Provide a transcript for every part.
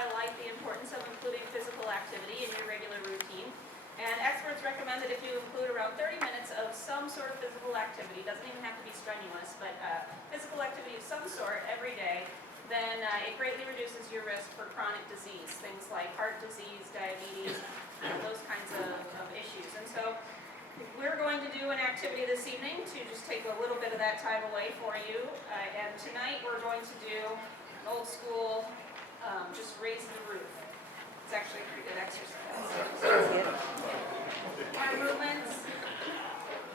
highlight the importance of including physical activity in your regular routine. And experts recommend that if you include around 30 minutes of some sort of physical activity, doesn't even have to be strenuous, but physical activity of some sort every day, then it greatly reduces your risk for chronic disease, things like heart disease, diabetes, those kinds of issues. And so we're going to do an activity this evening to just take a little bit of that time away for you. And tonight we're going to do an old school, just raise the roof. It's actually a pretty good exercise. Arm movements.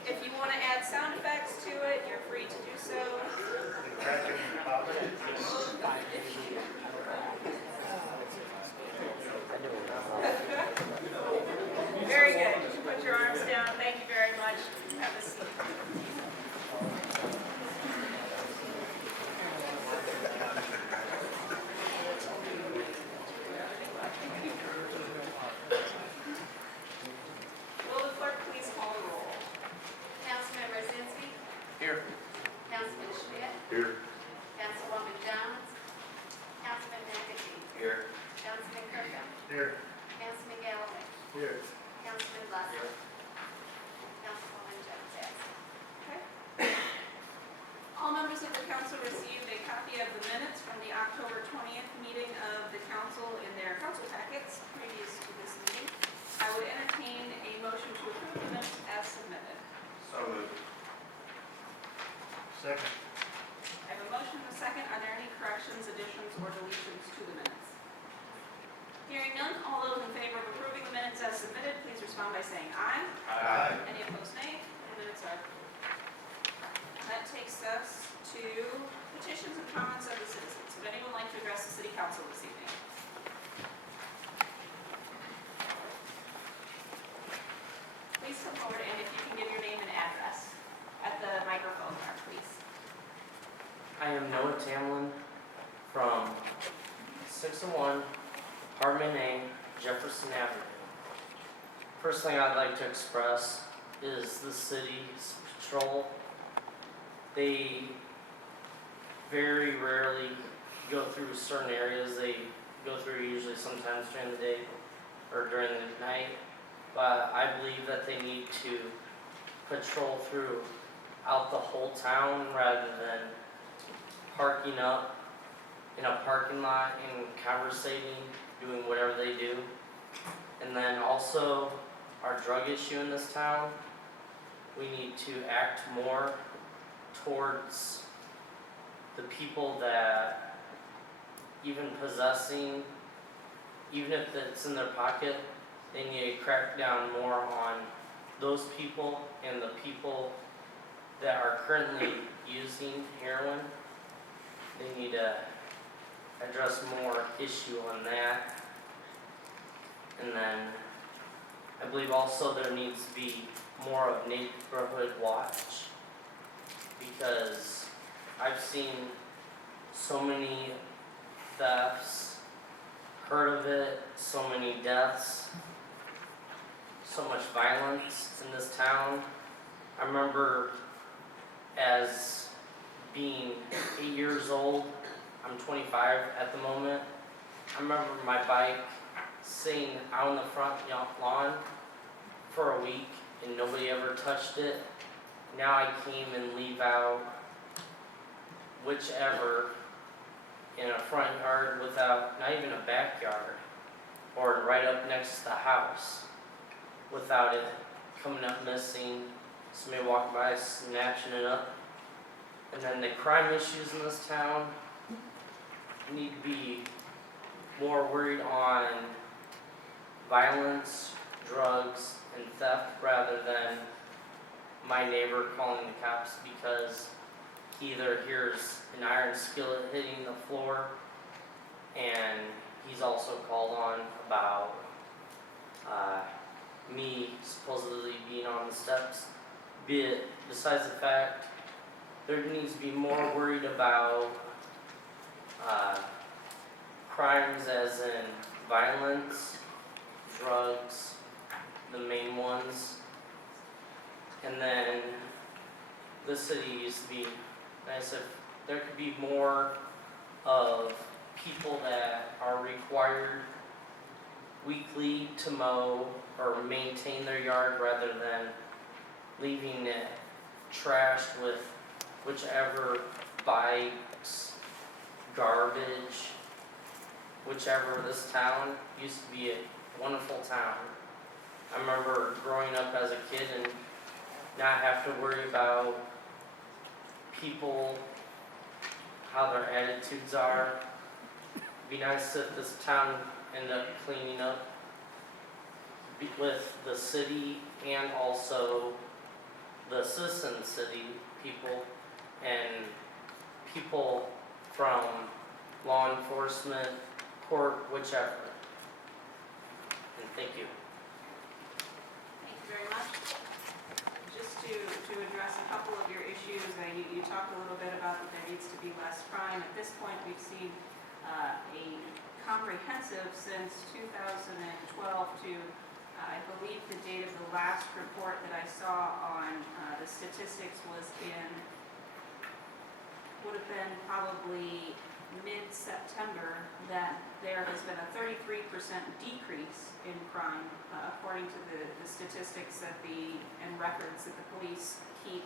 If you want to add sound effects to it, you're free to do so. Very good. You can put your arms down. Thank you very much. Have a seat. Will the clerk please call the roll? Councilmember Zinsky, Here. Councilman Schmidt, Here. Councilwoman Jones, Councilman McAtee, Here. Councilman Kirkham, Here. Councilman Galloway, Here. Councilman Lusser, Councilwoman Jones absent. Okay. All members of the council received a copy of the minutes from the October 20th meeting of the council in their council packets previous to this meeting. I would entertain a motion to approve the minutes as submitted. So moved. Second. I have a motion and a second. Are there any corrections, additions, or deletions to the minutes? Hearing none, all those in favor of approving the minutes as submitted, please respond by saying aye. Aye. Any opposed, nay? The minutes are approved. That takes us to petitions and comments of the citizens. Would anyone like to address the city council this evening? Please come forward, and if you can give your name and address at the microphone there, please. I am Noah Tamlin from 601 Apartment A, Jefferson Avenue. First thing I'd like to express is the city's patrol. They very rarely go through certain areas. They go through usually sometimes during the day or during the night. But I believe that they need to patrol throughout the whole town rather than parking up in a parking lot and conversating, doing whatever they do. And then also our drug issue in this town, we need to act more towards the people that even possessing, even if it's in their pocket, they need to crack down more on those people and the people that are currently using heroin. They need to address more issue on that. And then I believe also there needs to be more of neighborhood watch, because I've seen so many thefts, heard of it, so many deaths, so much violence in this town. I remember as being 8 years old, I'm 25 at the moment. I remember my bike sitting out on the front lawn for a week and nobody ever touched it. Now I came and leave out whichever in a front yard without, not even a backyard, or right up next to the house without it coming up missing, somebody walking by snatching it up. And then the crime issues in this town need to be more worried on violence, drugs, and theft rather than my neighbor calling the cops because he either hears an iron skillet hitting the floor and he's also called on about me supposedly being on the steps. Besides the fact, there needs to be more worried about crimes as in violence, drugs, the main ones. And then the city used to be nice if there could be more of people that are required weekly to mow or maintain their yard rather than leaving it trashed with whichever bikes, garbage, whichever. This town used to be a wonderful town. I remember growing up as a kid and not have to worry about people, how their attitudes are. It'd be nice if this town ended up cleaning up with the city and also the citizen city people and people from law enforcement, court, whichever. And thank you. Thank you very much. Just to address a couple of your issues, you talked a little bit about that there needs to be less crime. At this point, we've seen a comprehensive since 2012 to, I believe the date of the last report that I saw on the statistics would have been probably mid-September, that there has been a 33% decrease in crime, according to the statistics and records that the police keep.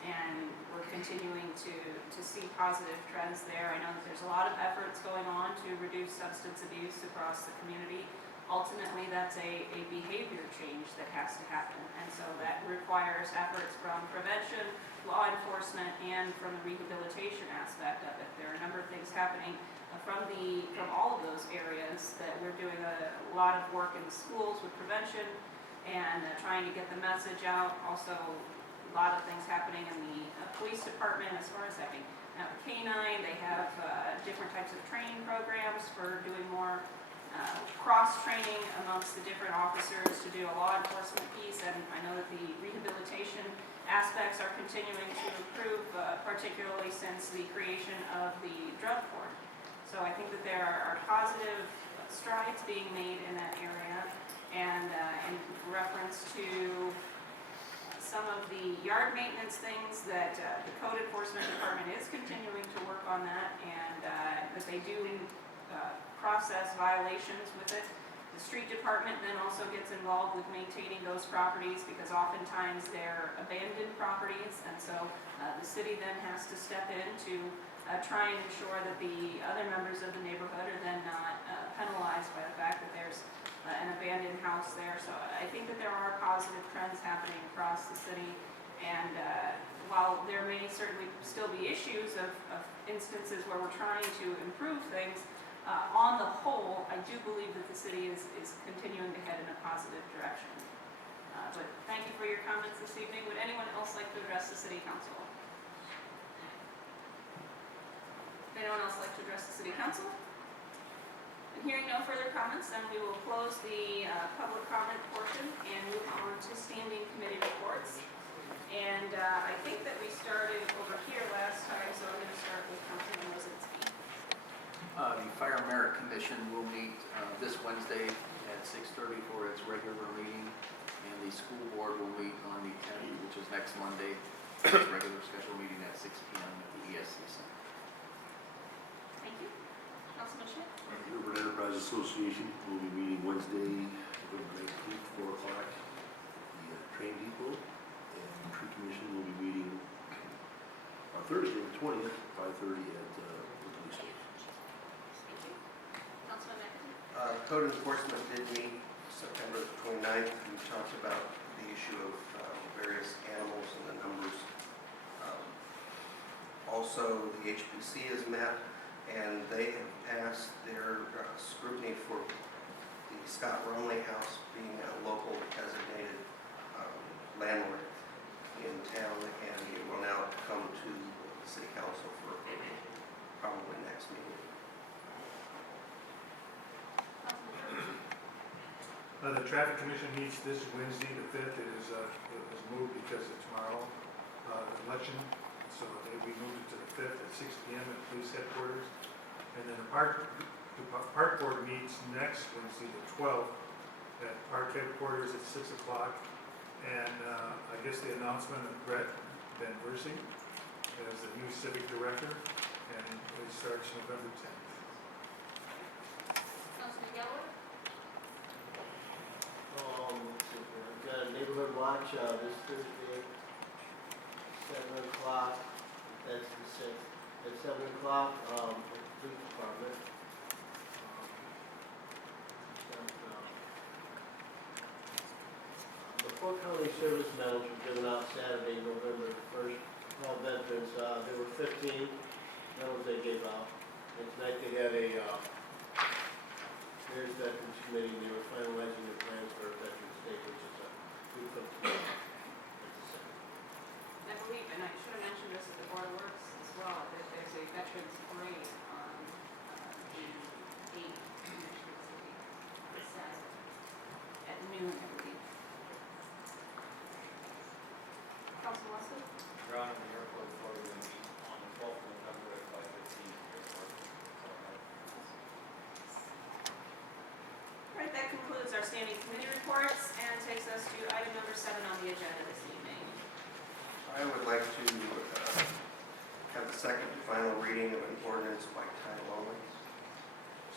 And we're continuing to see positive trends there. I know that there's a lot of efforts going on to reduce substance abuse across the community. Ultimately, that's a behavior change that has to happen. And so that requires efforts from prevention, law enforcement, and from the rehabilitation aspect of it. There are a number of things happening from all of those areas that we're doing a lot of work in the schools with prevention and trying to get the message out. Also, a lot of things happening in the police department as far as having canine. They have different types of training programs for doing more cross-training amongst the different officers to do a law enforcement piece, and I know that the rehabilitation aspects are continuing to improve, particularly since the creation of the drug court. So I think that there are positive strides being made in that area, and in reference to some of the yard maintenance things that the code enforcement department is continuing to work on that, and that they do process violations with it. The street department then also gets involved with maintaining those properties because oftentimes they're abandoned properties, and so the city then has to step in to try and ensure that the other members of the neighborhood are then not penalized by the fact that there's an abandoned house there. So I think that there are positive trends happening across the city, and while there may certainly still be issues of instances where we're trying to improve things, on the whole, I do believe that the city is continuing to head in a positive direction. But thank you for your comments this evening. Would anyone else like to address the city council? Would anyone else like to address the city council? And hearing no further comments, then we will close the public comment portion and move on to standing committee reports. And I think that we started over here last time, so I'm going to start with Councilman Lozinski. The Fire Merit Commission will meet this Wednesday at 6:30 for its regular meeting, and the school board will meet on the 10th, which is next Monday, for its regular scheduled meeting at 6 p.m. at the ESC Center. Thank you. Councilman Schmidt? The Urban Enterprise Association will be meeting Wednesday, November 19th, 4 o'clock at the train depot, and the tree commission will be meeting on Thursday, the 20th, 5:30 at the police station. Thank you. Councilman McAdoo? Code enforcement did meet September 29th. We talked about the issue of various animals and the numbers. Also, the HPC has met, and they have passed their scrutiny for the Scott Romley House being a local designated landlord in town, and it will now come to the city council for approval, probably next meeting. The traffic commission meets this Wednesday, the 5th. It is moved because of tomorrow, election. So we moved it to the 5th at 6 p.m. at police headquarters. And then the park board meets next Wednesday, the 12th, at park headquarters at 6 o'clock. And I guess the announcement of Brett Van Versing as the new civic director. and it starts November 10th. Councilman Geller? Let's see here, I've got a neighborhood watch, this Thursday, 7 o'clock, that's the 6th, at 7 o'clock, at the police department. LaPorte County Service Medals were given out Saturday, November 1st, all veterans, there were 15 medals they gave out. And tonight they had a, Mayor's Veterans Committee, and they were finalizing their plans for Veterans Day, which is a week from tomorrow. I believe, and I should have mentioned this at the Board of Works as well, that there's a veterans parade on the 8th in Michigan City this Saturday at noon, I believe. Councilman Wesley? Your Honor, the airport authority will meet on the 12th of November at 5:15 airport. All right, that concludes our standing committee reports and takes us to item number 7 on the agenda this evening. I would like to have the second and final reading of an ordinance by title only.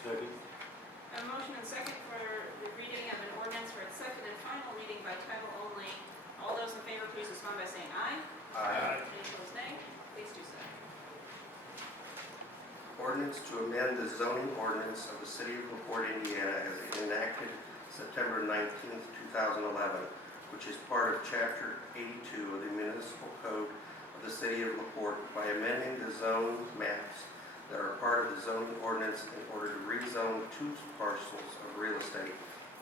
Second? A motion and second for the reading of an ordinance for its second and final reading by title only. All those in favor, please respond by saying aye. Any opposed, nay? Please do so. Ordinance to amend the zoning ordinance of the city of LaPorte, Indiana as enacted September 19th, 2011, which is part of Chapter 82 of the Municipal Code of the city of LaPorte by amending the zone maps that are part of the zoning ordinance in order to rezone 2 parcels of real estate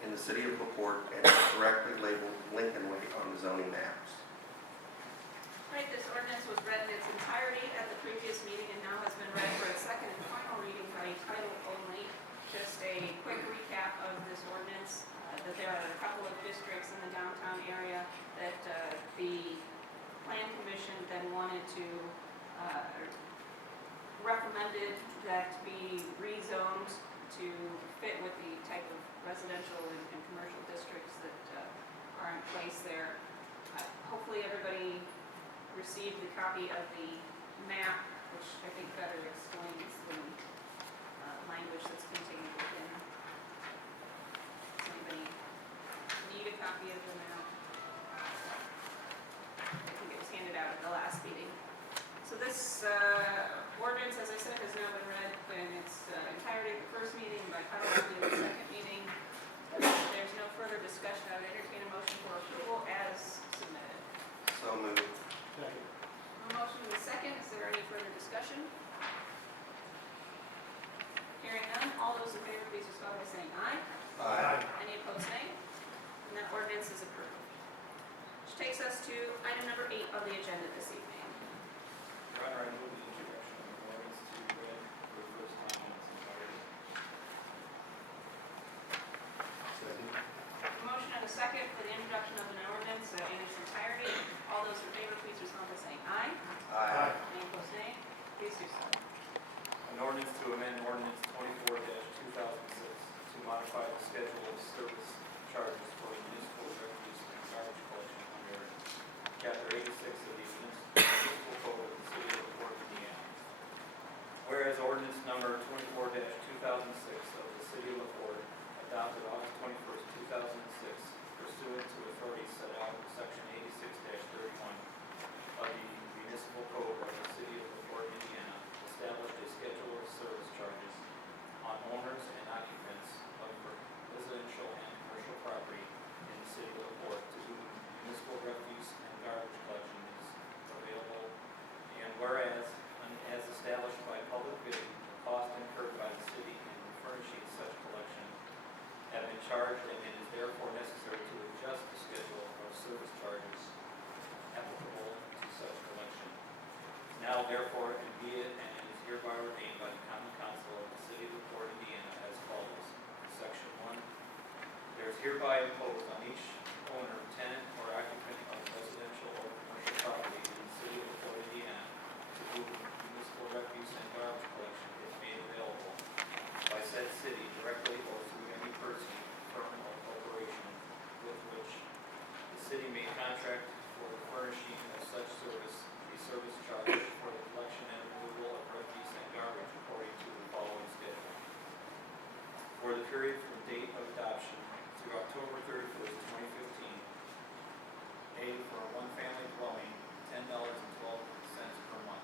in the city of LaPorte and to correctly labeled Lincoln Way on the zoning maps. Right, this ordinance was read in its entirety at the previous meeting and now has been read for its second and final reading by title only. Just a quick recap of this ordinance, that there are a couple of districts in the downtown area that the Plan Commission then wanted to, recommended that be rezoned to fit with the type of residential and commercial districts that are in place there. Hopefully everybody received the copy of the map, which I think better explains the language that's contained within. Does anybody need a copy of the map? I think it was handed out at the last meeting. So this ordinance, as I said, has now been read in its entirety at the first meeting, by title only at the second meeting. There's no further discussion. I would entertain a motion for approval as submitted. So moved. Second. A motion and a second. Is there any further discussion? Hearing none, all those in favor, please respond by saying aye. Any opposed, nay? And that ordinance is approved. Which takes us to item number 8 on the agenda this evening. Your Honor, I move the introduction of an ordinance to be read for the first time in its entirety. Second? A motion and a second for the introduction of an ordinance in its entirety. All those in favor, please respond by saying aye. Any opposed, nay? Please do so. An ordinance to amend ordinance 24-2006 to modify the schedule of service charges for municipal refuse and garbage collection under Chapter 86 of the Municipal Code of the City of LaPorte, Indiana. Whereas ordinance number 24-2006 of the City of LaPorte, adopted August 21st, 2006, pursuant to authority set out in Section 86-31 of the Municipal Code of the City of LaPorte, Indiana, established a schedule of service charges on owners and occupants of residential and commercial property in the City of LaPorte to whom municipal refuse and garbage collection is available. And whereas, as established by public bidding, the cost incurred by the city in furnishing such collection have been charged, and it is therefore necessary to adjust the schedule of service charges applicable to such collection. Now therefore, and be it, and it is hereby ordained by the Common Council of the City of LaPorte, Indiana, as follows. Section 1. There is hereby imposed on each owner, tenant, or occupant of residential or commercial property in the City of LaPorte, Indiana, to whom municipal refuse and garbage collection is made available by said city directly or through any person, firm, or corporation with which the city may contract for the furnishing of such service, the service charge for the collection and removal of refuse and period from date of adoption through October 31st, 2015. A, for a one-family dwelling, $10.12 per month.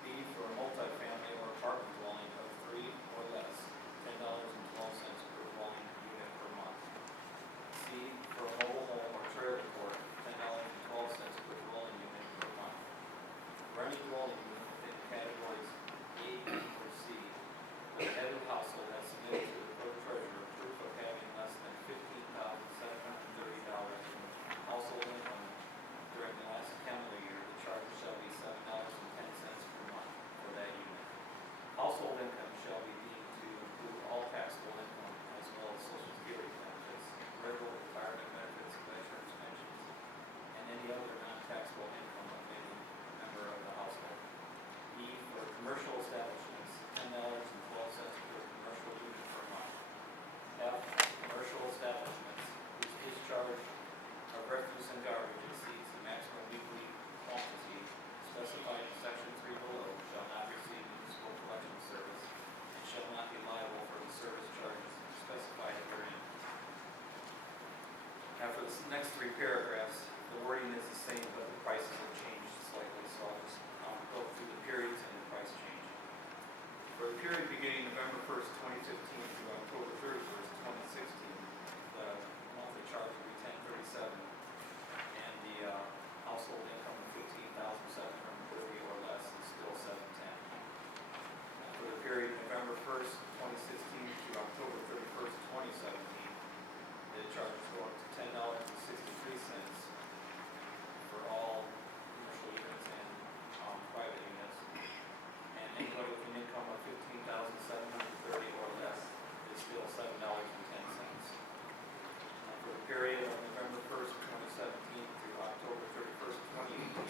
B, for a multifamily or apartment dwelling of 3 or less, $10.12 per dwelling unit per month. C, for a mobile home or trailer court, $10.12 per dwelling unit per month. For any dwelling unit within categories A, B, or C, the head of the household has submitted to the clerk treasurer proof of having less than $15,730 in household income during the last calendar year. The charge shall be $7.10 per month for that unit. Household income shall be deemed to include all taxable income as well as Social Security benefits, regular retirement benefits, veterans pensions, and any other non-taxable income of any member of the household. E, for commercial establishments, $10.12 per commercial unit per month. F, commercial establishments whose discharge of refuse and garbage exceeds the maximum weekly quantity specified in section 3 below shall not receive municipal collection service and shall not be liable for the service charges specified herein. Now for the next 3 paragraphs, the wording is the same, but the prices have changed slightly, so I'll just go through the periods and the price change. For the period beginning November 1st, 2015 through October 31st, 2016, the monthly charge will be $10.37, and the household income of $15,730 or less is still $7.10. For the period November 1st, 2016 through October 31st, 2017, the charges go up to $10.63 for all commercial units and private units. And anybody with an income of $15,730 or less is still $7.10. For the period of November 1st, 2017 through October 31st, 2018,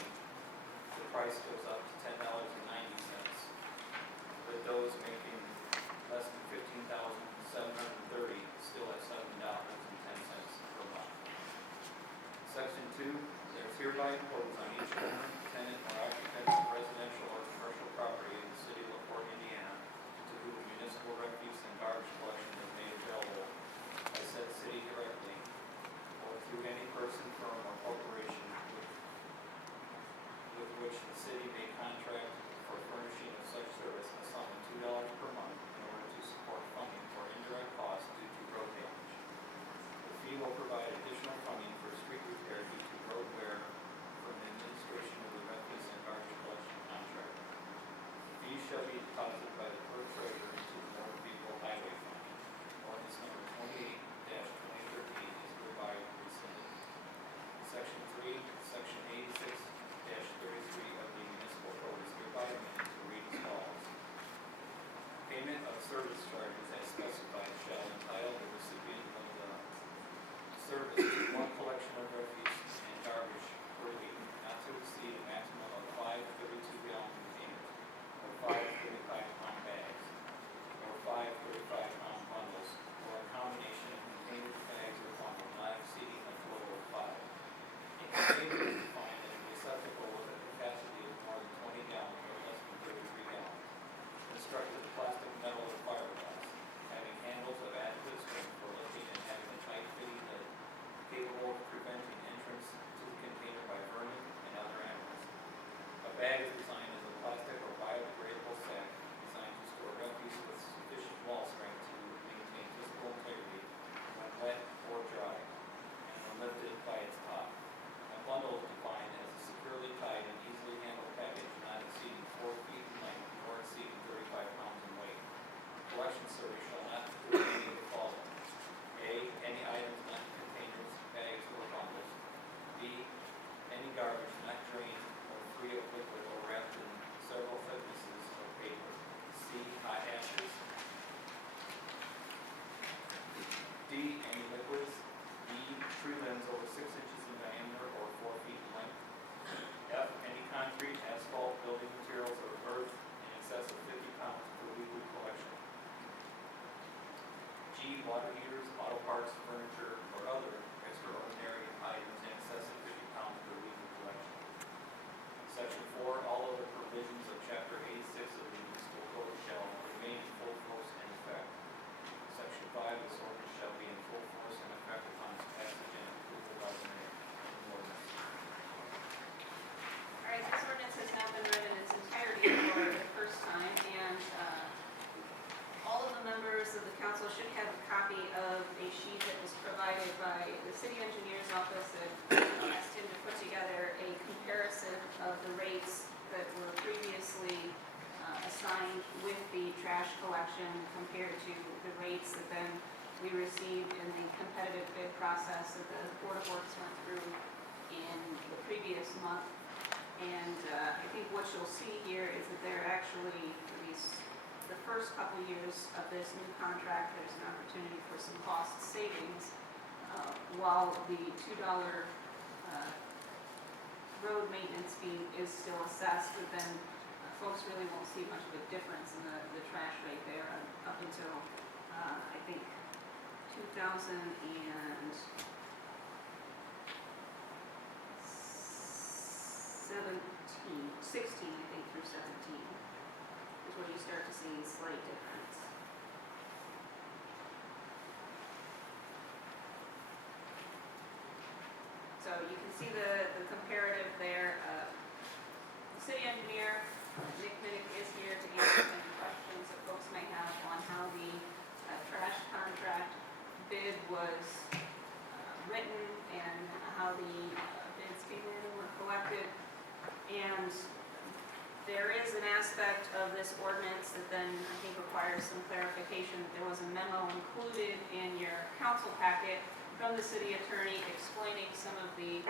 the price goes up to $10.90, with those making less than $15,730 still at $7.10 per month. Section 2, there is hereby imposed on each owner, tenant, or occupant of residential or commercial property in the city of LaPorte, Indiana, to whom municipal refuse and garbage collection is made available by said city directly, or through any person, firm, or corporation with which the city may contract for furnishing of such service, a sum of $2 per month in order to support funding for indirect costs due to road damage. The fee will provide additional funding for street repair due to road wear from the administration of the refuse and garbage collection contract. The fee shall be deposited by the clerk treasurer into the motor vehicle highway fund. Ordinance number 28-2013 is hereby rescinded. Section 3, Section 86-33 of the municipal code is hereby amended to read as follows. Payment of service charges as specified shall entitle the recipient of the service to one collection of refuse and garbage per week, not to exceed a maximum of 5 32-gallon containers, or 5 35-pound bags, or 5 35-pound bundles, or a combination of containers, bags, or bundles not exceeding a total of 5. A container is defined as a receptacle with a capacity of more than 20 gallons or less than 33 gallons, constructed of plastic, metal, or fiberglass, having handles of adequate strength for lifting and having a tight fitting lid capable of preventing entrance to the container by vermin and other animals. A bag is designed as a plastic or biodegradable sack designed to store refuse with sufficient wall strength to maintain physical integrity when wet or dry, and when lifted by its top. A bundle is defined as a securely tied and easily handled package not exceeding 4 feet in length nor exceeding 35 pounds in weight. Collection service shall not include any of the following. A, any items not in containers, bags, or bundles. B, any garbage not drained or free of liquid or wrapped in several thicknesses of paper. C, hot ashes. D, any liquids. E, tree limbs over 6 inches in diameter or 4 feet in length. F, any concrete, asphalt, building materials, or earth in excess of 50 pounds per weekly collection. G, water heaters, auto parts, furniture, or other extraordinary items in excess of 50 pounds per weekly collection. Section 4, all other provisions of Chapter 86 of the Municipal Code shall remain in full force and effect. city engineer's office had asked him to put together a comparison of the rates that were previously assigned with the trash collection compared to the rates that then we received in the competitive bid process that the Board of Works went through in the previous month. And I think what you'll see here is that there actually, at least the first couple years of this new contract, there's an opportunity for some cost savings, while the $2 road maintenance fee is still assessed, but then folks really won't see much of a difference in the trash rate there up until, I think, 2016, I think, through 17, is where you start to see slight difference. So you can see the comparative there. The city engineer, Nick Minnick, is here to answer any questions that folks may have on how the trash contract bid was written and how the bids came in and were collected. And there is an aspect of this ordinance that then I think requires some clarification. There was a memo included in your council packet from the city attorney explaining some of the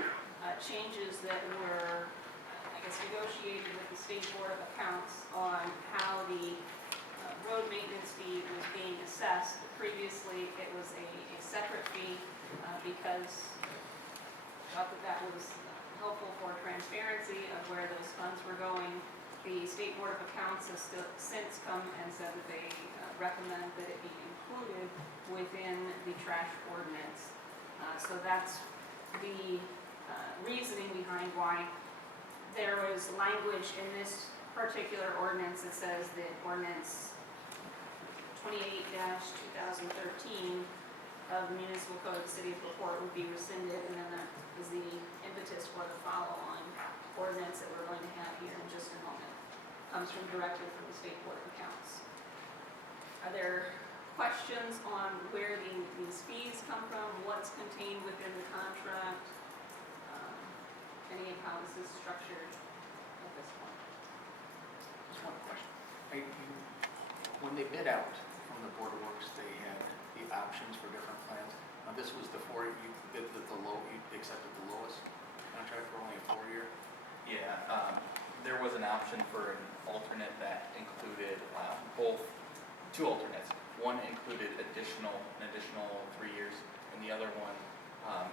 changes that were, I guess, negotiated with the State Board of Accounts on how the road maintenance fee was being assessed. Previously, it was a separate fee because I thought that was helpful for transparency of where those funds were going. The State Board of Accounts has since come and said that they recommend that it be included within the trash ordinance. So that's the reasoning behind why there was language in this particular ordinance that says that ordinance 28-2013 of the Municipal Code of the City of LaPorte would be rescinded, and then that is the impetus for the follow-on ordinance that we're going to have here in just a moment. Comes from directly from the State Board of Accounts. Are there questions on where these fees come from, what's contained within the contract, any of how this is structured at this point? Just one question. When they bid out from the Board of Works, they had the options for different plans. Now, this was you bid the you accepted the lowest contract for only a 4-year? Yeah, there was an option for an alternate that included two alternates. One included an additional 3 years, and the other one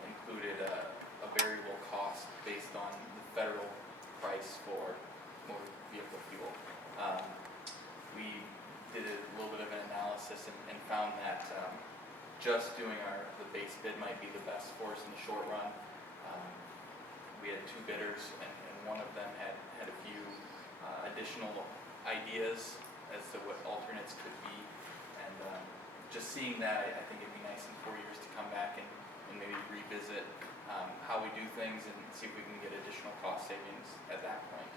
included a variable cost based on the federal price for motor vehicle fuel. We did a little bit of an analysis and found that just doing the base bid might be the best for us in the short run. We had 2 bidders, and one of them had a few additional ideas as to what alternates could be. And just seeing that, I think it'd be nice in 4 years to come back and maybe revisit how we do things and see if we can get additional cost savings at that point.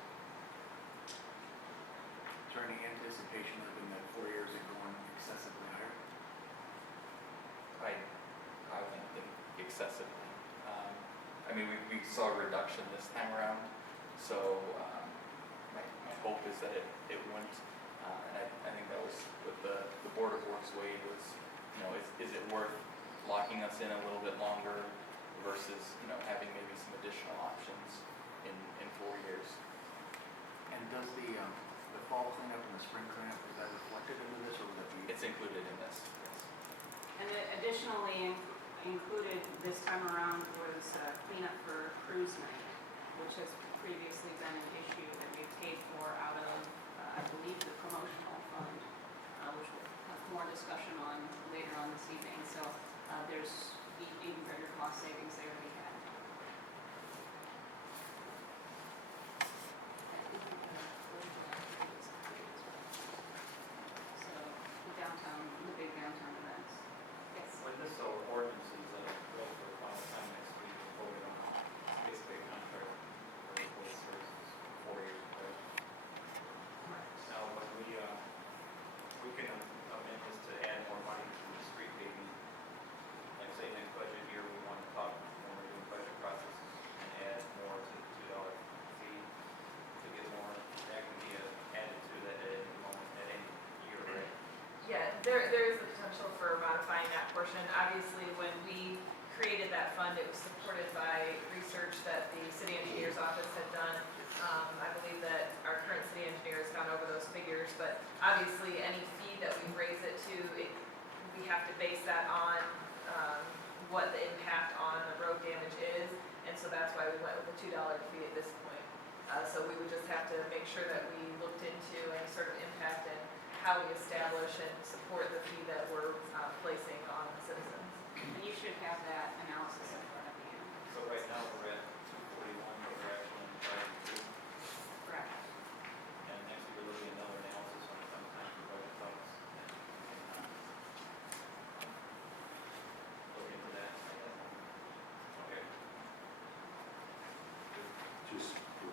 Is there any anticipation of in that 4 years it going excessively higher? I wouldn't think excessively. I mean, we saw a reduction this time around, so my hope is that it wouldn't. And I think that was what the Board of Works weighed was, is it worth locking us in a little bit longer versus, having maybe some additional options in 4 years. And does the fall cleanup and the spring cleanup, is that reflected into this, or would that be? It's included in this, yes. And additionally included this time around was cleanup for cruise night, which has previously been an issue that we've paid for out of, I believe, the promotional fund, which we'll have more discussion on later on this evening. So there's even greater cost savings there to be had. So the downtown, the big downtown events. Yes. When this ordinance is ready for the final time next week, we'll vote on basically a contract for police services for 4 years. Now, when we can amend this to add more money to the street paving, like say next budget year, we want to talk there is the potential for modifying that portion. Obviously, when we created that fund, it was supported by research that the city engineer's office had done. I believe that our current city engineer has gone over those figures, but obviously, any fee that we raise it to, we have to base that on what the impact on the road damage is, and so that's why we went with the $2 fee at this point. So we would just have to make sure that we looked into any sort of impact and how we establish and support the fee that we're placing on the citizens. And you should have that analysis in front of you. So right now, we're at 241, but we're actually in prior two. Correct. And next we're looking at another analysis on some time for budget cuts. Look into that. Okay. Just for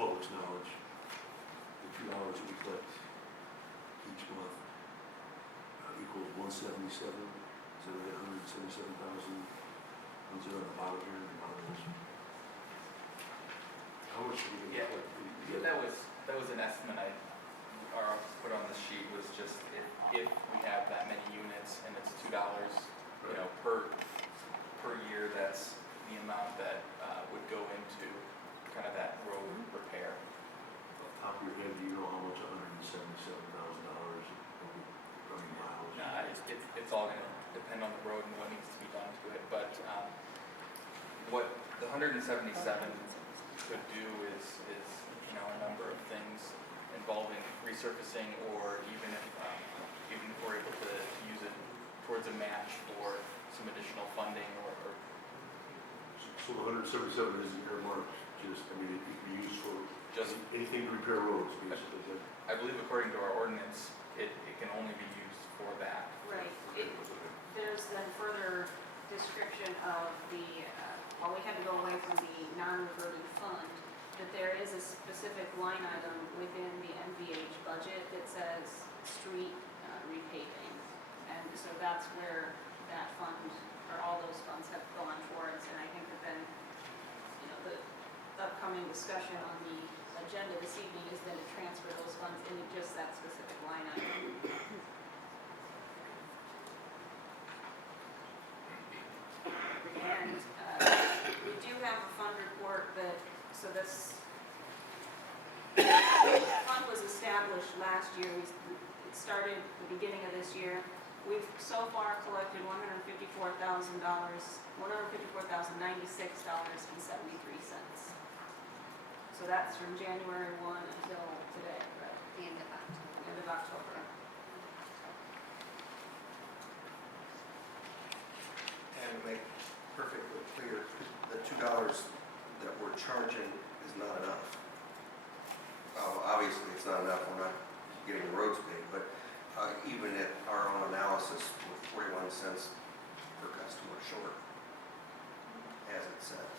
public's knowledge, the $2 that we collect each month equals 177. Is that right, 177,000? Is it on the bottom here? The bottom is. How much do we Yeah. collect? Yeah, that was an estimate I put on the sheet, was just if we have that many units and it's $2, you know, per year, that's the amount that would go into kind of that road repair. Off the top of your head, do you know how much $177,000 running miles? It's all gonna depend on the road and what needs to be done to it, but what the 177 could do is, you know, a number of things involving resurfacing, or even if we're able to use it towards a match for some additional funding or So the 177 is earmarked, just, I mean, it could be used for just, anything to repair roads, basically. Is that- I believe according to our ordinance, it can only be used for that. Right. okay, There's then further description of the, while we had to go away from the non-reverting fund, that there is a specific line item within the NVH budget that says street repaving. And so that's where that fund, or all those funds have gone towards. And I think that then, you know, the upcoming discussion on the agenda this evening is then to transfer those funds into just that specific line item. And we do have a fund report that, so this fund was established last year. It started the beginning of this year. We've so far collected $154,096.73. So that's from January 1 until today, right? The end of October. End of October. And to make perfectly clear, the $2 that we're charging is not enough. Obviously, it's not enough, we're not getting the roads paid, but even at our own analysis, we're 41 cents per customer short, as it says.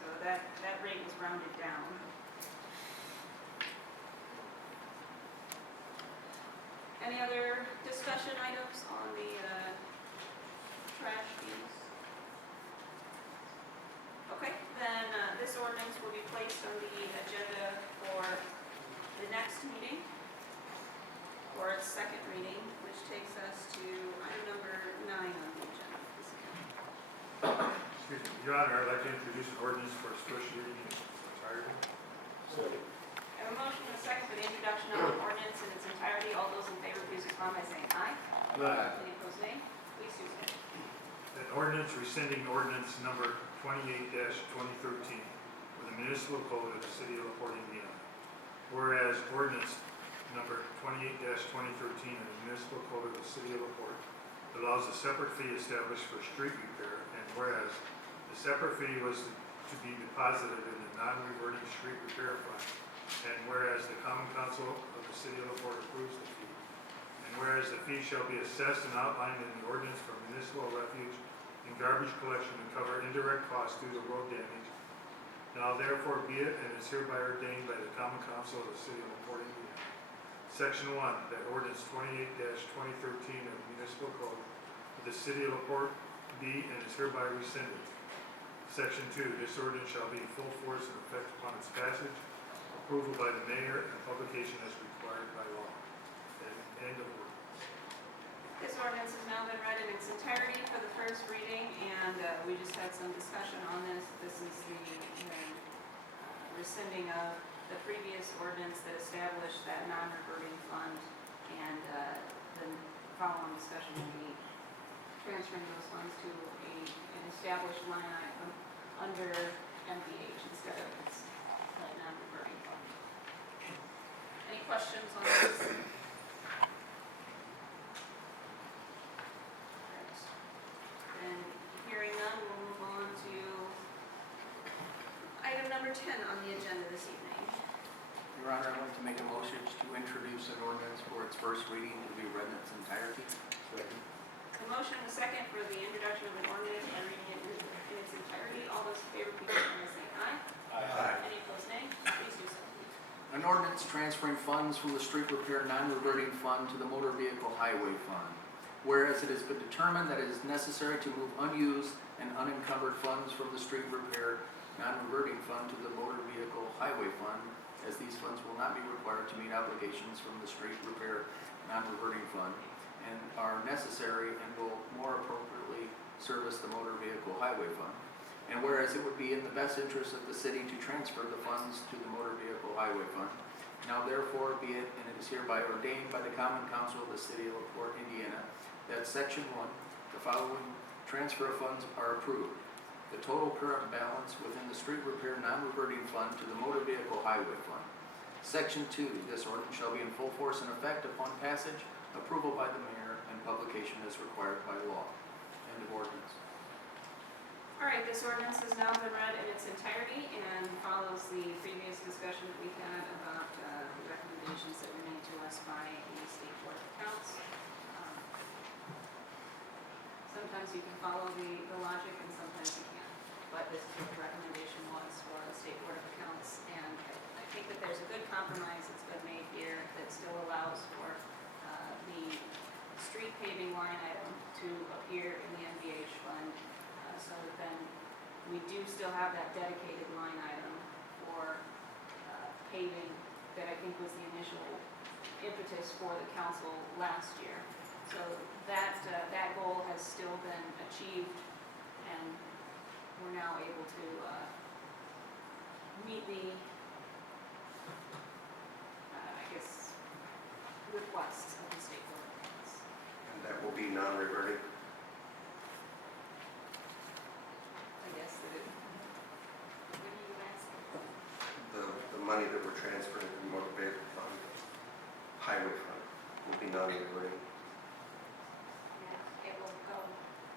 So that rate was rounded down. Any other discussion items on the trash fees? Okay, then this ordinance will be placed on the agenda for the next meeting, for its second reading, which takes us to item number 9 on the agenda. Excuse me, Your Honor, I'd like to introduce an ordinance for its first reading in its entirety. I have a motion and a second for the introduction of the ordinance in its entirety. All those in favor, please respond by saying aye. Any opposed, nay? Please do so. An ordinance rescinding ordinance number 28-2013 for the municipal code of the city of LaPorte, Indiana. Whereas ordinance number 28-2013 of the municipal code of the city of LaPorte allows a separate fee established for street repair, and whereas the separate fee was to be deposited in the non-reverting street repair fund, and whereas the common council of the city of LaPorte approves the fee, and whereas the fee shall be assessed and outlined in the ordinance for municipal refuge and garbage collection to cover indirect costs due to road damage, now therefore be it and is hereby ordained by the common council of the city of LaPorte, Indiana. Section 1, that ordinance 28-2013 of the municipal code of the city of LaPorte be and is hereby rescinded. Section 2, this ordinance shall be in full force and effect upon its passage, approval by the mayor, and publication as required by law. End of ordinance. This ordinance has now been read in its entirety for the first reading, and we just had some discussion on this. This is the rescinding of the previous ordinance that established that non-reverting fund, and the following discussion will be transferring those funds to an established line item under MPH instead of its non-reverting fund. Any questions on this? And hearing none, we'll move on to item number 10 on the agenda this evening. Your Honor, I'd like to make a motion to introduce an ordinance for its first reading to be read in its entirety. Second. A motion and a second for the introduction of an ordinance by reading it in its entirety. All those in favor, please signify by saying aye. Aye. Any opposed, nay? Please do so. An ordinance transferring funds from the street repair non-reverting fund to the motor vehicle highway fund. Whereas it has been determined that it is necessary to move unused and unencumbered funds from the street repair non-reverting fund to the motor vehicle highway fund, as these funds will not be required to meet obligations from the street repair non-reverting fund and are necessary and will more appropriately service the motor vehicle highway fund. And whereas it would be in the best interest of the city to transfer the funds to the motor vehicle highway fund, now therefore be it, and it is hereby ordained by the Common Council of the City of LaPorte, Indiana, that Section 1, the following transfer of funds are approved. The total current balance within the street repair non-reverting fund to the motor vehicle highway fund. Section 2, this ordinance shall be in full force and effect upon passage, approval by the mayor, and publication as required by law. End of ordinance. All right, this ordinance has now been read in its entirety and follows the previous discussion that we had about the recommendations that were made to us by the State Board of Accounts. Sometimes you can follow the logic and sometimes you can't, but this is what the recommendation was for the State Board of Accounts, and I think that there's a good compromise that's been made here that still allows for the street paving line item to appear in the MVH fund, so that then we do still have that dedicated line item for paving that I think was the initial impetus for the council last year. So that goal has still been achieved, and we're now able to meet the, requests of the State Board of Accounts. And that will be non-reverting. I guess that it, what do you ask? The money that we're transferring from motor vehicle fund, highway fund, will be non-reverting. Yeah, it will go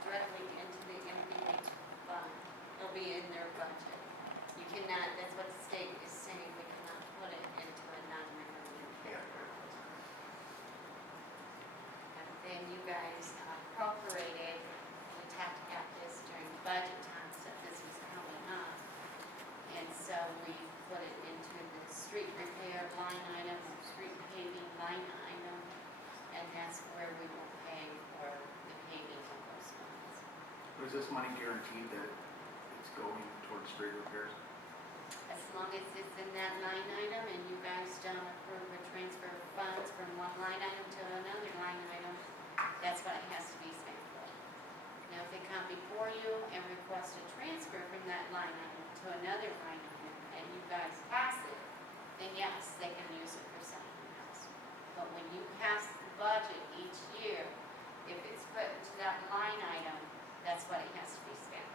directly into the MPH fund. It'll be in their budget. You cannot, that's what the state is saying, we cannot put it into a non-reverting. Yeah. And then you guys appropriated, we talked about this during budget time, so this was coming up. And so we put it into the street repair line item, or street paving line item, and that's where we will pay for the paving of those funds. Is this money guaranteed that it's going towards street repairs? As long as it's in that line item and you guys don't approve a transfer of funds from one line item to another line item, that's what it has to be spent for. Now, if they come before you and request a transfer from that line item to another line item and you guys pass it, then yes, they can use it for something else. But when you pass the budget each year, if it's put into that line item, that's what it has to be spent.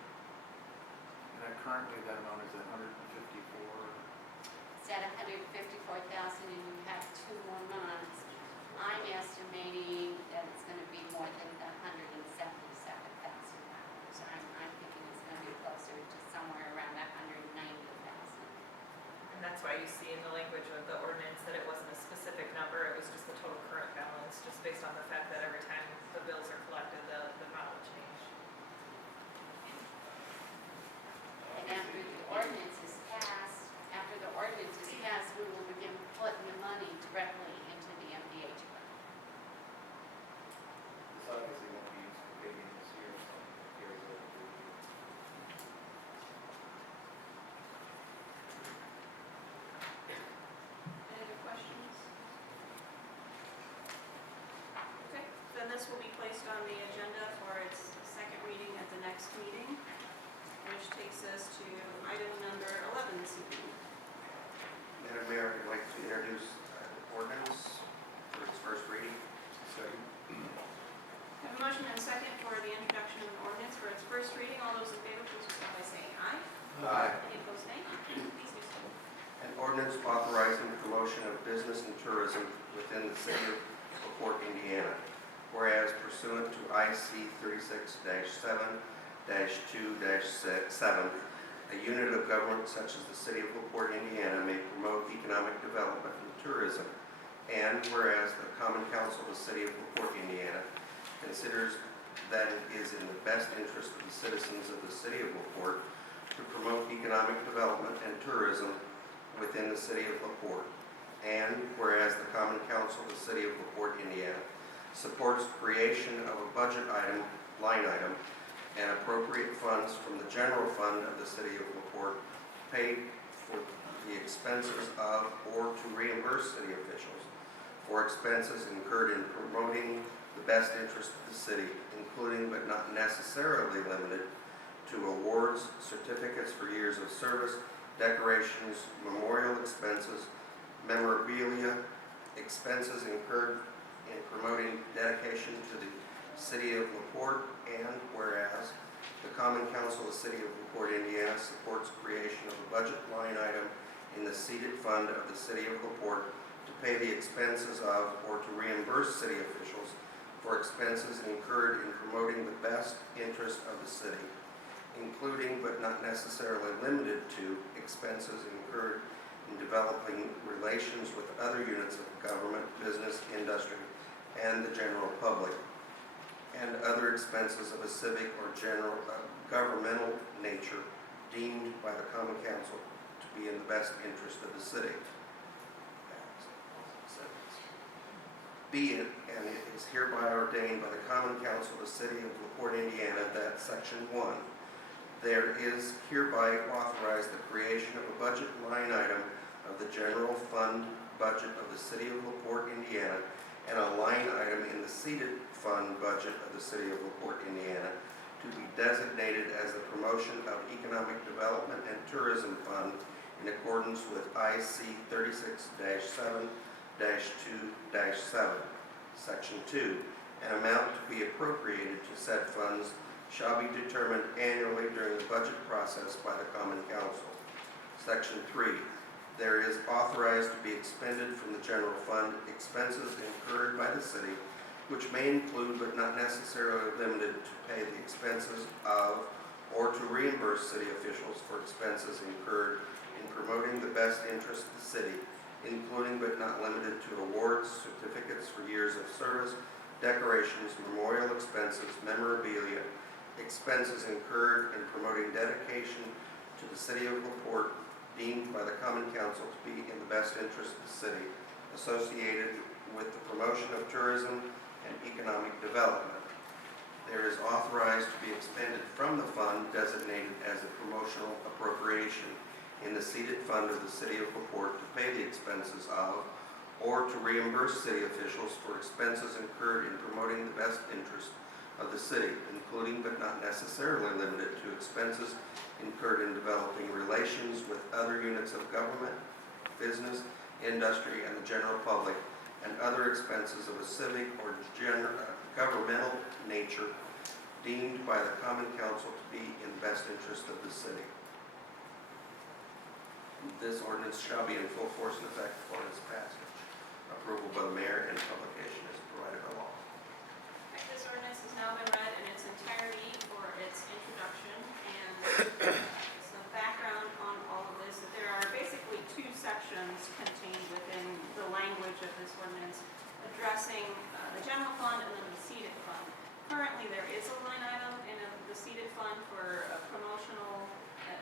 And currently that amount is at 154. It's at $154,000 and you have 2 more months. I'm estimating that it's going to be more than the $177,000. I'm thinking it's going to be closer to somewhere around $190,000. And that's why you see in the language of the ordinance that it wasn't a specific number, it was just the total current balance, just based on the fact that every time the bills are collected, the amount will change. And after the ordinance is passed, we will begin putting the money directly into the MPH fund. This obviously won't be used for paving this year, so carries over to. meeting, which takes us to item number 11 this evening. Madam Mayor, I'd like to introduce ordinance for its first reading. Second. I have a motion and a second for the introduction of an ordinance for its first reading. All those in favor, please respond by saying aye. Any opposed, nay? Please do so. An ordinance authorizing the promotion of business and tourism within the city of LaPorte, Indiana. Whereas pursuant to IC 36-7-2-7, a unit of government such as the city of LaPorte, Indiana may promote economic development and tourism. And whereas the Common Council of the city of LaPorte, Indiana considers that it is in the best interest of the citizens of the city of LaPorte to promote economic development and tourism within the city of LaPorte. And whereas the Common Council of the city of LaPorte, Indiana supports creation of a budget line item, and appropriate funds from the general fund of the city of LaPorte paid for the expenses of or to reimburse city officials for expenses incurred in promoting the best interest of the city, including but not necessarily limited to awards, certificates for years of service, decorations, memorial expenses, memorabilia, expenses incurred in promoting dedication to the city of LaPorte. And whereas the Common Council of the city of LaPorte, Indiana supports creation of a budget line item in the seated fund of the city of LaPorte to pay the expenses of or to reimburse city officials for expenses incurred in promoting the best interest of the city, including but not necessarily limited to expenses incurred in developing relations with other units of government, business, industry, and the general public, and other expenses of a civic or general governmental nature deemed by the Common Council to be in the best interest of the city. Be it, and it is hereby ordained by the Common Council of the city of LaPorte, Indiana, that Section 1, there is hereby authorized the creation of a budget line item of the general fund budget of the city of LaPorte, Indiana, and a line item in the seated fund budget of the city of LaPorte, Indiana, to be designated as the Promotion of Economic Development and Tourism Fund in accordance with IC 36-7-2-7. Section 2, an amount to be appropriated to said funds shall be determined annually during the budget process by the Common Council. Section 3, there is authorized to be expended from the general fund expenses incurred by the city, which may include but not necessarily limited to pay the expenses of or to reimburse city officials for expenses incurred in promoting the best interest of the city, including but not limited to awards, certificates for years of service, decorations, memorial expenses, memorabilia, expenses incurred in promoting dedication to the city of LaPorte deemed by the Common Council to be in the best interest of the city, associated with the promotion of tourism and economic development. There is authorized to be expended from the fund designated as a promotional appropriation in the seated fund of the city of LaPorte to pay the expenses of or to reimburse city officials for expenses incurred in promoting the best interest of the city, including but not necessarily limited to expenses incurred in developing relations with other units of government, business, industry, and the general public, and other expenses of a civic or governmental nature deemed by the Common Council to be in the best interest of the city. This ordinance shall be in full force and effect upon its passage. Approval by the mayor and publication is provided by law. This ordinance has now been read in its entirety for its introduction, and some background on all of this. There are basically two sections contained within the language of this ordinance addressing the general fund and then the seated fund. Currently, there is a line item in the seated fund for promotional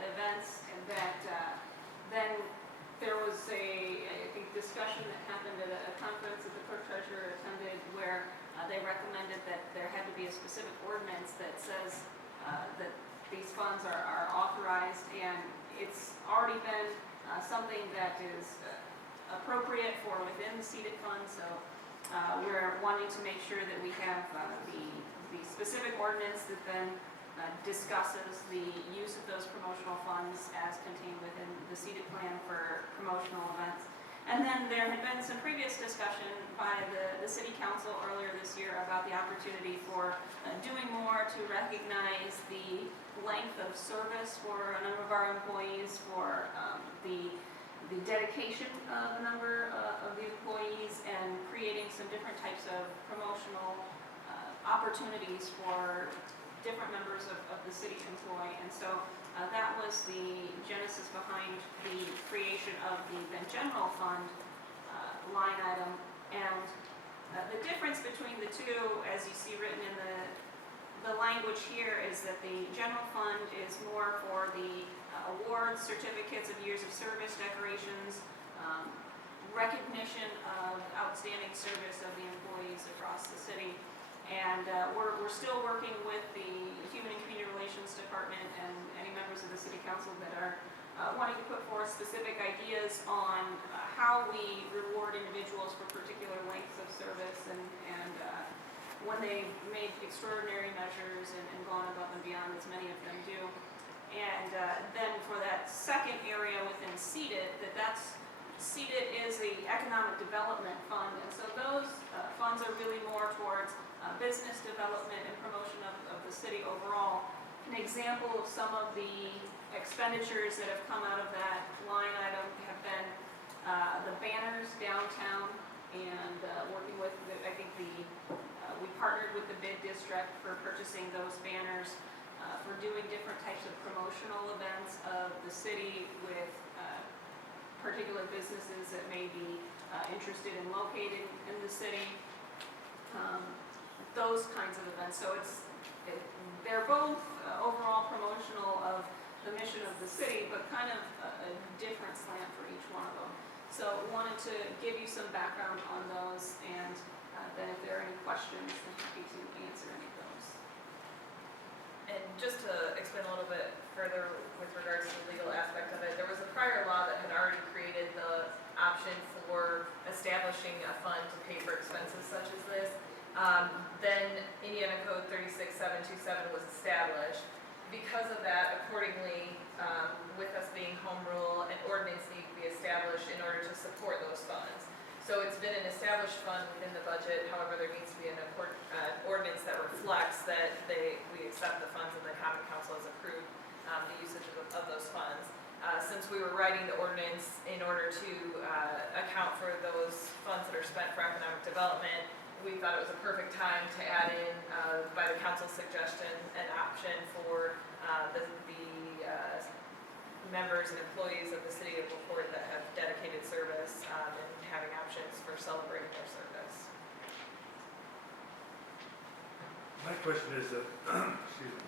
events, and that then there was I think, discussion that happened at a conference that the clerk treasurer attended where they recommended that there had to be a specific ordinance that says that these funds are authorized, and it's already been something that is appropriate for within the seated fund, so we're wanting to make sure that we have the specific ordinance that then discusses the use of those promotional funds as contained within the seated plan for promotional events. And then there had been some previous discussion by the city council earlier this year about the opportunity for doing more to recognize the length of service for a number of our employees, for the dedication of a number of the employees, and creating some different types of promotional opportunities for different members of the city employ. And so that was the genesis behind the creation of the then general fund line item. And the difference between the two, as you see written in the language here, is that the general fund is more for the awards, certificates of years of service, decorations, recognition of outstanding service of the employees across the city. And we're still working with the Human and Community Relations Department and any members of the City Council that are wanting to put forth specific ideas on how we reward individuals for particular lengths of service, and when they made extraordinary measures and gone above and beyond, as many of them do. And then for that second area within seated, seated is the economic development fund, and so those funds are really more towards business development and promotion of the city overall. An example of some of the expenditures that have come out of that line item have been the banners downtown, and working with, we partnered with the bid district for purchasing those banners, for doing different types of promotional events of the city with particular businesses that may be interested in locating in the city. Those kinds of events. So they're both overall promotional of the mission of the city, but kind of a different slant for each one of them. So wanted to give you some background on those, and then if there are any questions, I'm happy to answer any of those. And just to explain a little bit further with regards to the legal aspect of it, there was a prior law that had already created the option for establishing a fund to pay for expenses such as this. Then Indiana Code 36727 was established. Because of that, accordingly, with us being home rule, an ordinance needs to be established in order to support those funds. So it's been an established fund within the budget. However, there needs to be an ordinance that reflects that we accept the funds and the Common Council has approved the usage of those funds. Since we were writing the ordinance in order to account for those funds that are spent for economic development, we thought it was a perfect time to add in, by the council's suggestion, an option for the members and employees of the city of LaPorte that have dedicated service, and having options for celebrating their service. My question is that, excuse me,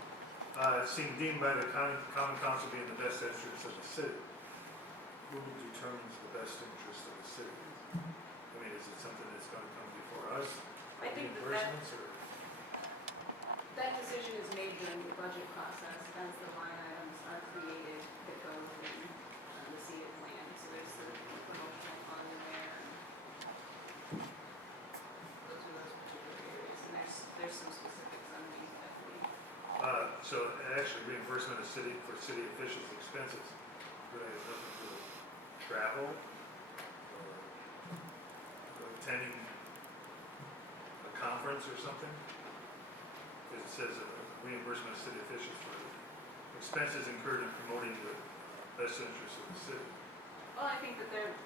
seemed deemed by the Common Council be in the best interest of the city. Who determines the best interest of the city? I mean, is it something that's going to come before us? I think Reimbursements, or? that decision is made during the budget process as the line items are created that go within the seated plan. So there's the promotional fund in there, and those are those particular areas. And there's some specifics underneath that for you. So actually reimbursement of city officials' expenses, really has nothing to do with travel or attending a conference or something? Because it says reimbursement of city officials for expenses incurred in promoting the best interests of the city. Well, I think that they're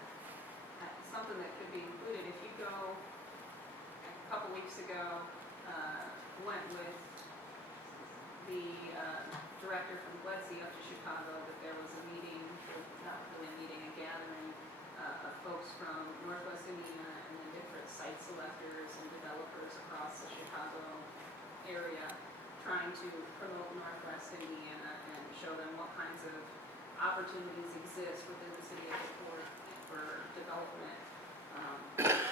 something that could be included. If you go, a couple weeks ago, went with the director from Gledsey up to Chicago, that there was a meeting, not really a meeting, a gathering of folks from Northwest Indiana and then different site selectors and developers across the Chicago area, trying to promote Northwest Indiana and show them what kinds of opportunities exist within the city of LaPorte for development.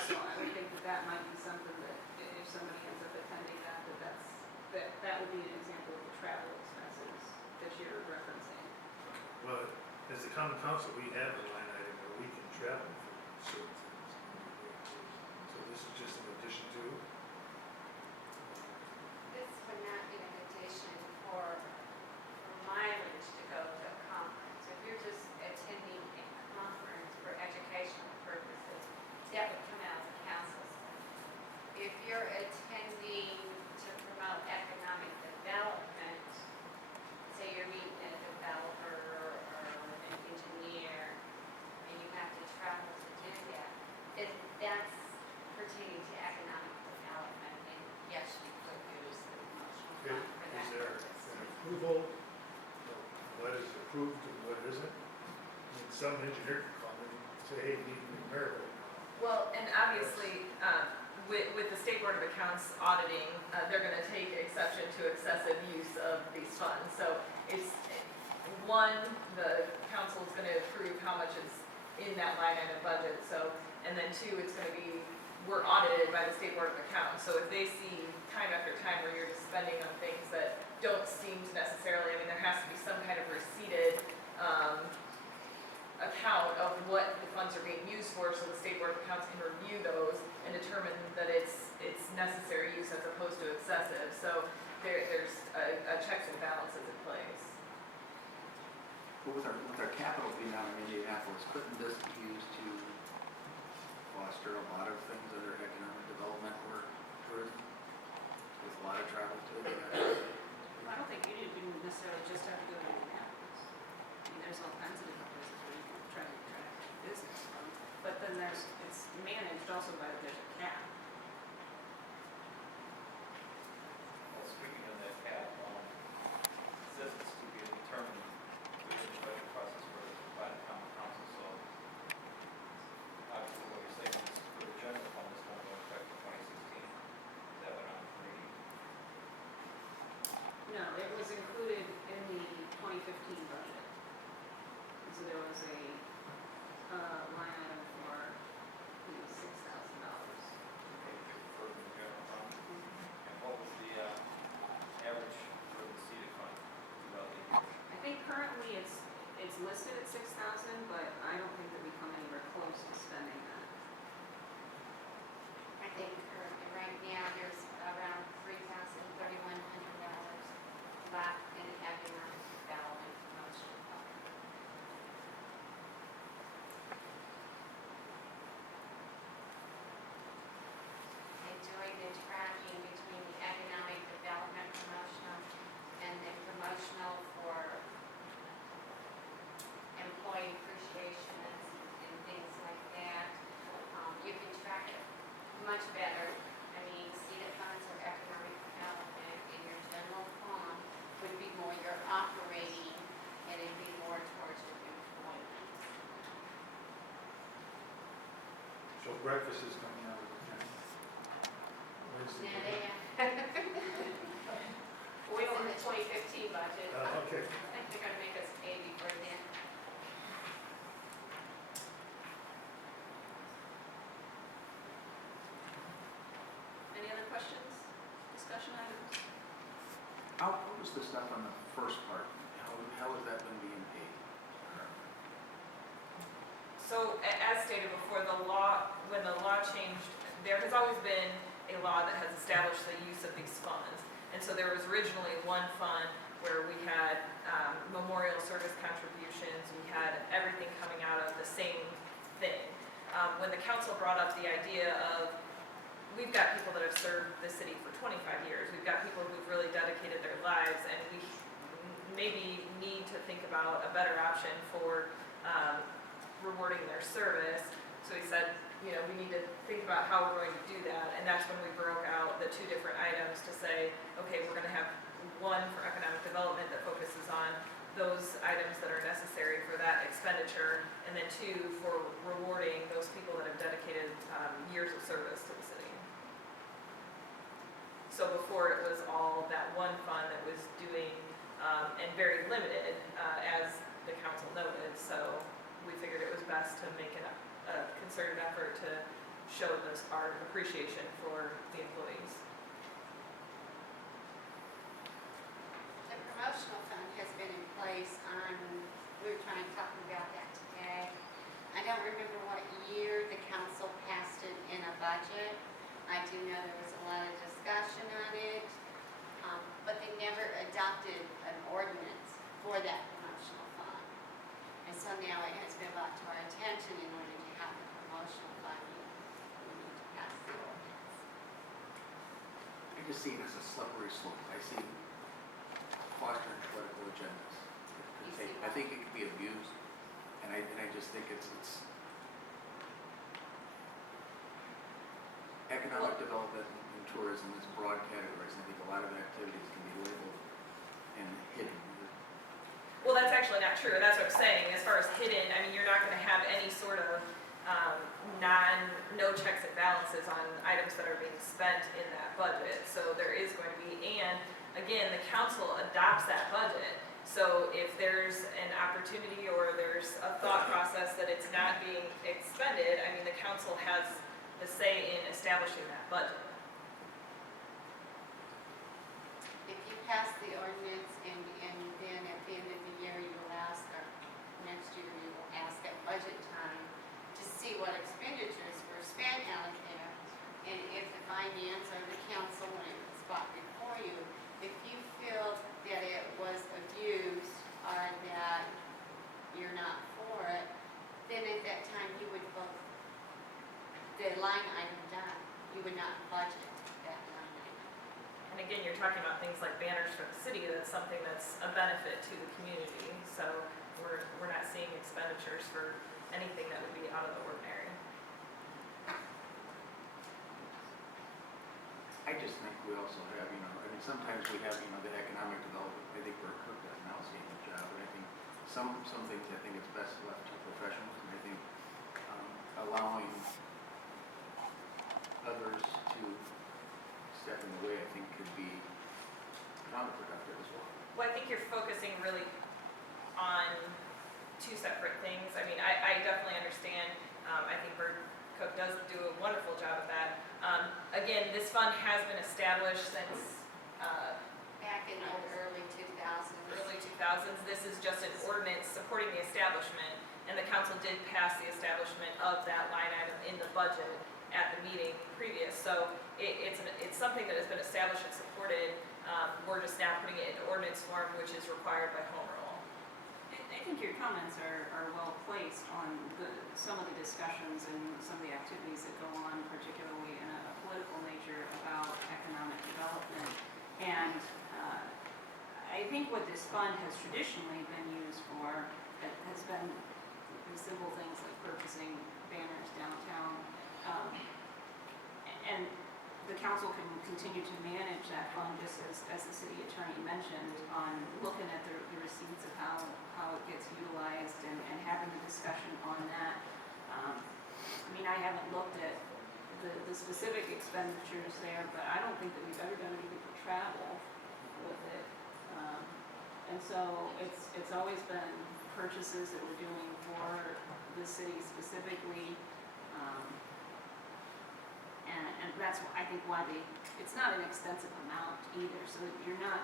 So I would think that might be something that if somebody ends up attending that would be an example of the travel expenses that you're referencing. Well, as the Common Council, we have a line item where we can travel for certain things. So this is just an addition to? This would not be an addition for some engineer could call in and say, hey, we need a new miracle. Well, and obviously, with the State Board of Accounts auditing, they're gonna take exception to excessive use of these funds. So it's, one, the council's gonna approve how much is in that line item budget, so, and then two, it's gonna be, we're audited by the State Board of Accounts. So if they see time after time where you're just spending on things that don't seem to necessarily, I mean, there has to be some kind of receipted, account of what the funds are being used for, so the State Board of Accounts can review those and determine that it's necessary use as opposed to excessive. So there's a checks and balances in place. But with our capital being out in Indianapolis, couldn't this be used to foster a lot of things under economic development or tourism? With a lot of travel to Indianapolis? I don't think you necessarily just have to go to Indianapolis. I mean, there's all kinds of different places where you can try to attract business from. But then it's managed also by, there's a cap. Well, speaking of that cap, it says it's to be determined within the budget process by the common council, so obviously what you're saying is for the general fund, this won't go into effect in 2016. Is that what I'm reading? No, it was included in the 2015 budget. And so there was a line item for $6,000. For the general fund? And what was the average for the seeded fund throughout the year? I think currently it's listed at 6,000, but I don't think that we come anywhere close to spending that. I think right now there's around $3,100 left in the economic development promotion fund. And doing the tracking between the economic development promotional and the promotional for employee appreciation and things like that, you can track it much better. I mean, seeded funds or economic development in your general fund would be more your operating, and it'd be more towards your employment. So breakfast is coming out of the county. Wednesday. Now they have, We don't have the 2015 budget. Okay. I think they're gonna make us pay before then. Any other questions, discussion items? How was the stuff on the first part? How has that been being paid? So as stated before, when the law changed, there has always been a law that has established the use of these funds. And so there was originally one fund where we had memorial service contributions, we had everything coming out of the same thing. When the council brought up the idea of, we've got people that have served the city for 25 years, we've got people who've really dedicated their lives, and we maybe need to think about a better option for rewarding their service. So he said, we need to think about how we're going to do that, and that's when we broke out the two different items to say, okay, we're going to have one for economic development that focuses on those items that are necessary for that expenditure, and then two for rewarding those people that have dedicated years of service to the city. So before it was all that one fund that was doing, and very limited, as the council noted, so we figured it was best to make a concerted effort to show our appreciation for the employees. The promotional fund has been in place we were trying to talk about that today. I don't remember what year the council passed it in a budget. I do know there was a lot of discussion on it, but they never adopted an ordinance for that promotional fund. And so now it has been brought to our attention in order to have the promotional fund, we need to pass the ordinance. I just see it as a slippery slope. I see fostering political agendas. I think it could be abused, and I just think it's economic development and tourism is broad categories. I think a lot of activities can be labeled and hidden. Well, that's actually not true, that's what I'm saying, as far as hidden, I mean, you're not gonna have any sort of, no checks and balances on items that are being spent in that budget, so there is going to be, and again, the council adopts that budget, so if there's an opportunity or there's a thought process that it's not being expended, I mean, the council has the say in establishing that budget. If you pass the ordinance and then at the end of the year, you'll ask, or next year, you will ask at budget time to see what expenditures were spent out there. And if the finance or the council, when it was brought before you, if you feel that it was abused or that you're not for it, then at that time you would vote the line item down. You would not budget that line item. And again, you're talking about things like banners for the city, that's something that's a benefit to the community, so we're not seeing expenditures for anything that would be out of the ordinary. I just think we also have, I mean, sometimes we have, the economic development, I think where Kirk does an outstanding job, but I think some things I think it's best left to professionals, and I think allowing others to step in the way, I think could be counterproductive as well. Well, I think you're focusing really on two separate things. I mean, I definitely understand, I think Bird Cook does do a wonderful job of that. Again, this fund has been established since Back in the early 2000s. early 2000s. This is just an ordinance supporting the establishment, and the council did pass the establishment of that line item in the budget at the meeting previous. So it's something that has been established and supported. We're just now putting it in ordinance form, which is required by home rule. I think your comments are well placed on some of the discussions and some of the activities that go on, particularly in a political nature about economic development. And I think what this fund has traditionally been used for has been the simple things like purchasing banners downtown. And the council can continue to manage that fund, just as the city attorney mentioned, on looking at the receipts of how it gets utilized and having a discussion on that. I mean, I haven't looked at the specific expenditures there, but I don't think that we've ever done anything for travel with it. And so it's always been purchases that we're doing for the city specifically. And that's, I think, why it's not an extensive amount either, so you're not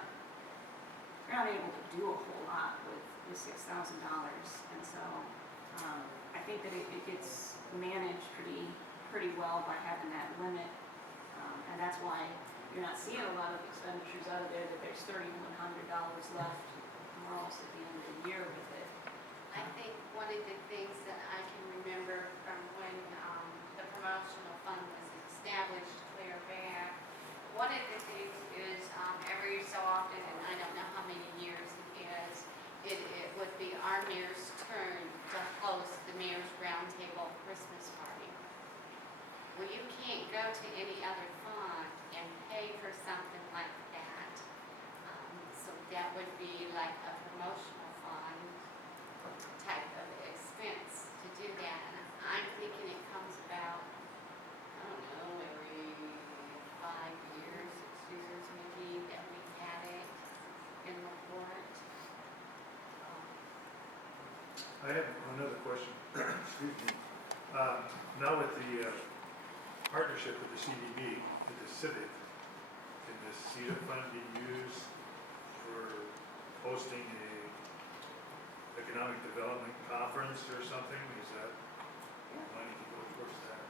able to do a whole lot with $6,000. And so I think that it gets managed pretty well by having that limit. And that's why you're not seeing a lot of expenditures out of there, that there's $3,100 left, more else at the end of the year with it. I think one of the things that I can remember from when the promotional fund was established clear back, one of the things is every so often, and I don't know how many years it would be our mayor's turn to host the mayor's roundtable Christmas party. Well, you can't go to any other fund and pay for something like that. So that would be like a promotional fund type of expense to do that. And I'm thinking it comes about, I don't know, every 5 years, 6 years maybe, that we've had it in LaPorte. I have another question. Excuse me. Now with the partnership with the CDB, with the Civic, can the CETA fund be used for hosting a economic development conference or something? Is that money to go towards that?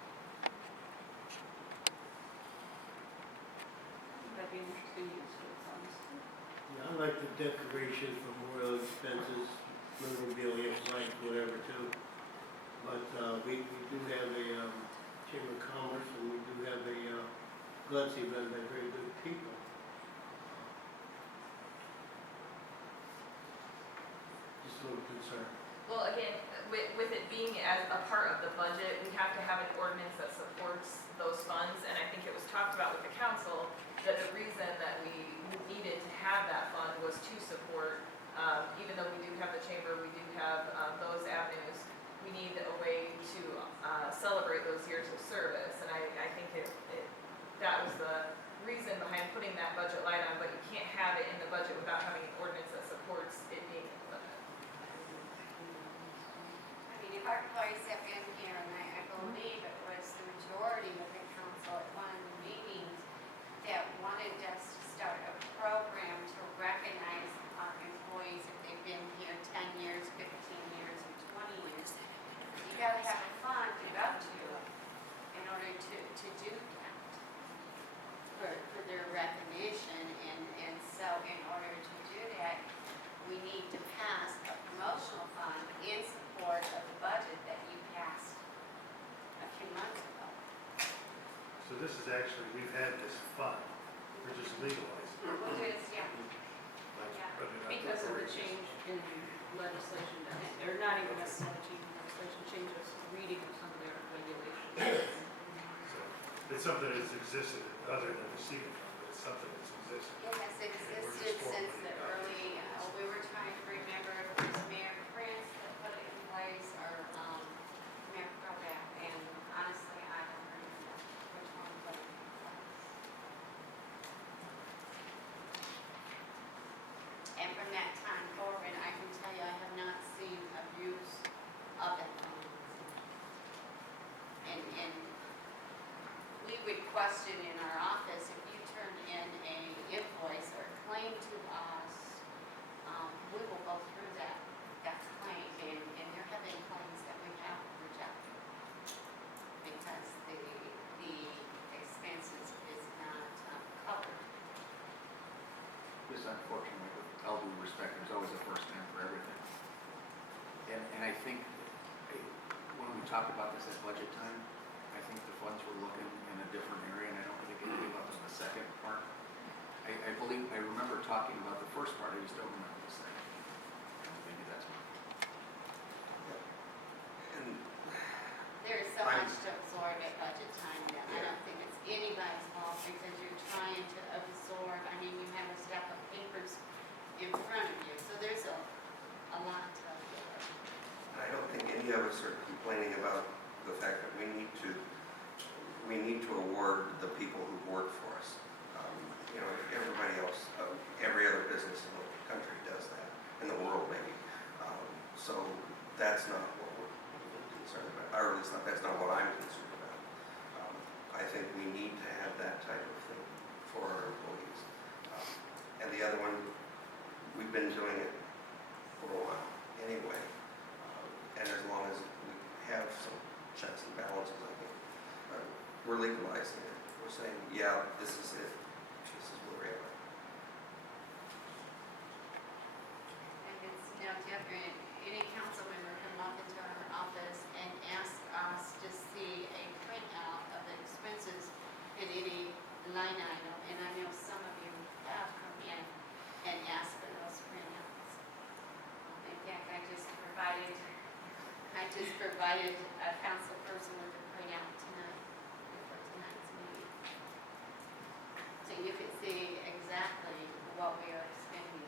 That'd be an interesting use for the funds. Yeah, I like the decoration for memorial expenses, memorabilia, like whatever too. But we do have a Chamber of Commerce, and we do have a Glency run by very good people. Just a little concerned. Well, again, with it being as a part of the budget, we have to have an ordinance that supports those funds, and I think it was talked about with the council that the reason that we needed to have that fund was to support, even though we do have need a way to celebrate those years of service. And I think that was the reason behind putting that budget line on, but you can't have it in the budget without having an ordinance that supports it being implemented. I mean, if our employees have been here, and I believe it was the majority of the council at one of the meetings that wanted us to start a program to recognize our employees if they've been here 10 years, 15 years, or 20 years. You gotta have a fund to go to in order to do that for their recognition. And so in order to do that, we need to pass a promotional fund in support of the budget that you passed a few months ago. So this is actually, we've had this fund, we're just legalizing it. Which is, yeah, Like, Yeah. putting it out Because of the for change in legislation, or not even necessarily change in legislation, change of reading of some of their regulations. So it's something that's existed other than the seating fund, but it's something that's existed. it has existed since the early, we were trying to remember if it was Mayor Prince that put it in place or Mayor Proback, and honestly, I don't remember which one put it in place. And from that time forward, I can tell you, I have not seen abuse of it. And we would question in our office, if you turn in a invoice or claim to us, we will go through that claim, and there have been claims that we have rejected because the expenses is not covered. Just unfortunately, with all due respect, there's always a first time for everything. And I think when we talked about this at budget time, I think the funds were looking in a different area, and I don't think it came up in the second part. I believe, I remember talking about the first part, I just don't remember the second. Maybe that's why. And There is so I'm- much to absorb at budget time that I don't think it's anybody's fault because you're trying to absorb, I mean, you have a stack of papers in front of you, so there's a lot to absorb. I don't think any of us are complaining about the fact that we need to award the people who work for us. You know, everybody else, every other business in the country does that, in the world maybe. So that's not what we're concerned about, or at least that's not what I'm concerned about. I think we need to have that type of thing for our employees. And the other one, we've been doing it for a while anyway. And as long as we have some checks and balances, I think, we're legalizing it. We're saying, yeah, this is it. This is where we're at. And it's no different, any council member come up into our office and ask us to see a printout of the expenses in any line item, and I know some of you have come in and asked for those printouts. In fact, I just provided a council person with a printout tonight, for tonight's meeting. So you can see exactly what we are spending.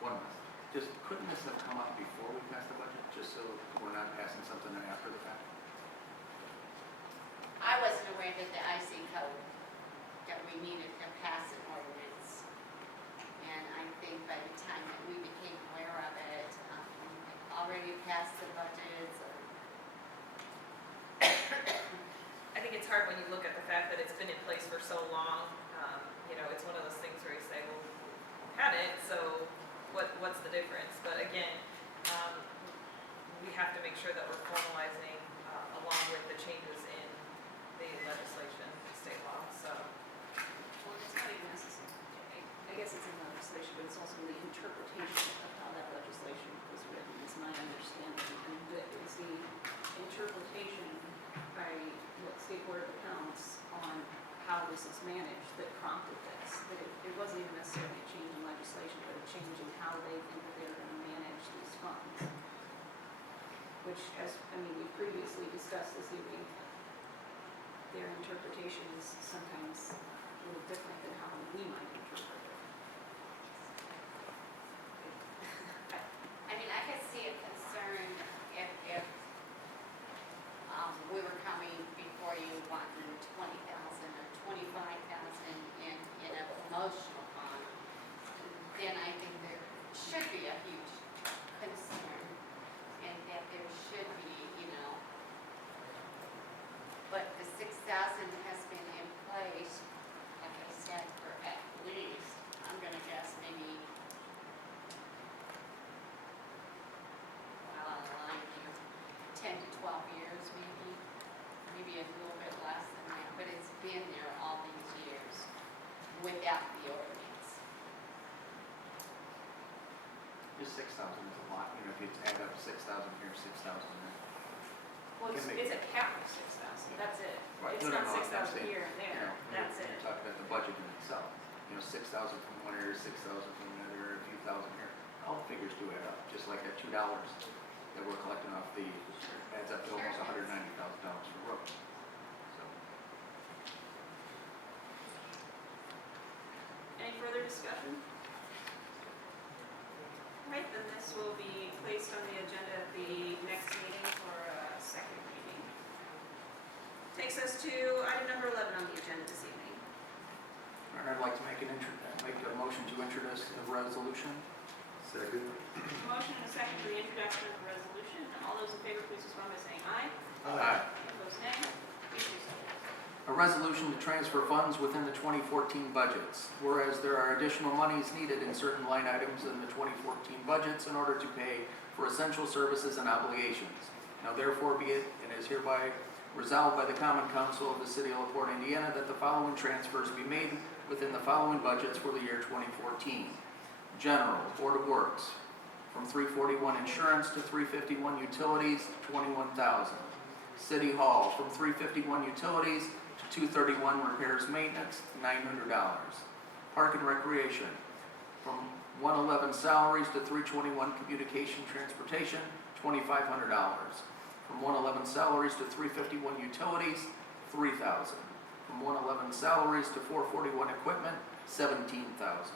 One last, just, couldn't this have come up before we passed the budget, just so we're not passing something after the fact? I wasn't aware that the IC code, that we needed to pass an ordinance. And I think by the time that we became aware of it, already passed the budgets. I think it's hard when you look at the fact that it's been in place for so long. You know, it's one of those things where you say, well, we had it, so what's the difference? But again, we have to make sure that we're formalizing along with the changes in the legislation, state law, so. Well, it's not even necessary. I guess it's in legislation, but it's also the interpretation of how that legislation was written, is my understanding. And that is the interpretation by the State Board of Accounts on how this is managed that prompted this. That it wasn't even necessarily a change in legislation, but a change in how they think that they're going to manage these funds. Which, we previously discussed this evening, their interpretation is sometimes a little different than how we might interpret it. maybe a little bit less than that, but it's been there all these years without the ordinance. Just 6,000 is a lot, you know, if you add up 6,000 here, 6,000 there. Well, it's a cap of 6,000, that's it. Right. It's No, no, not no, I'm 6,000 saying, here and You there, know, that's you're it. talking about the budget in itself, you know, 6,000 from one area, 6,000 from another, a few thousand here. All the figures do add up, just like that $2 that we're collecting off the, adds up to almost $190,000 for roads. So, Any further discussion? Right, then this will be placed on the agenda at the next meeting for a second reading. Takes us to item number 11 on the agenda this evening. and I'd like to make a motion to introduce a resolution. Second. Motion and a second for the introduction of the resolution. All those in favor, please respond by saying aye. Aye. Opposed, nay. Please do so. A resolution to transfer funds within the 2014 budgets. Whereas there are additional monies needed in certain line items in the 2014 budgets in order to pay for essential services and obligations. Now therefore be it, and is hereby resolved by the Common Council of the City of LaPorte, Indiana, that the following transfers be made within the following budgets for the year 2014. General, Board of Works, from 341 Insurance to 351 Utilities, $21,000. City Hall, from 351 Utilities to 231 Repairs Maintenance, $900. Park and Recreation, from 111 Salaries to 321 Communication Transportation, $2,500. From 111 Salaries to 351 Utilities, $3,000. From 111 Salaries to 441 Equipment, $17,000.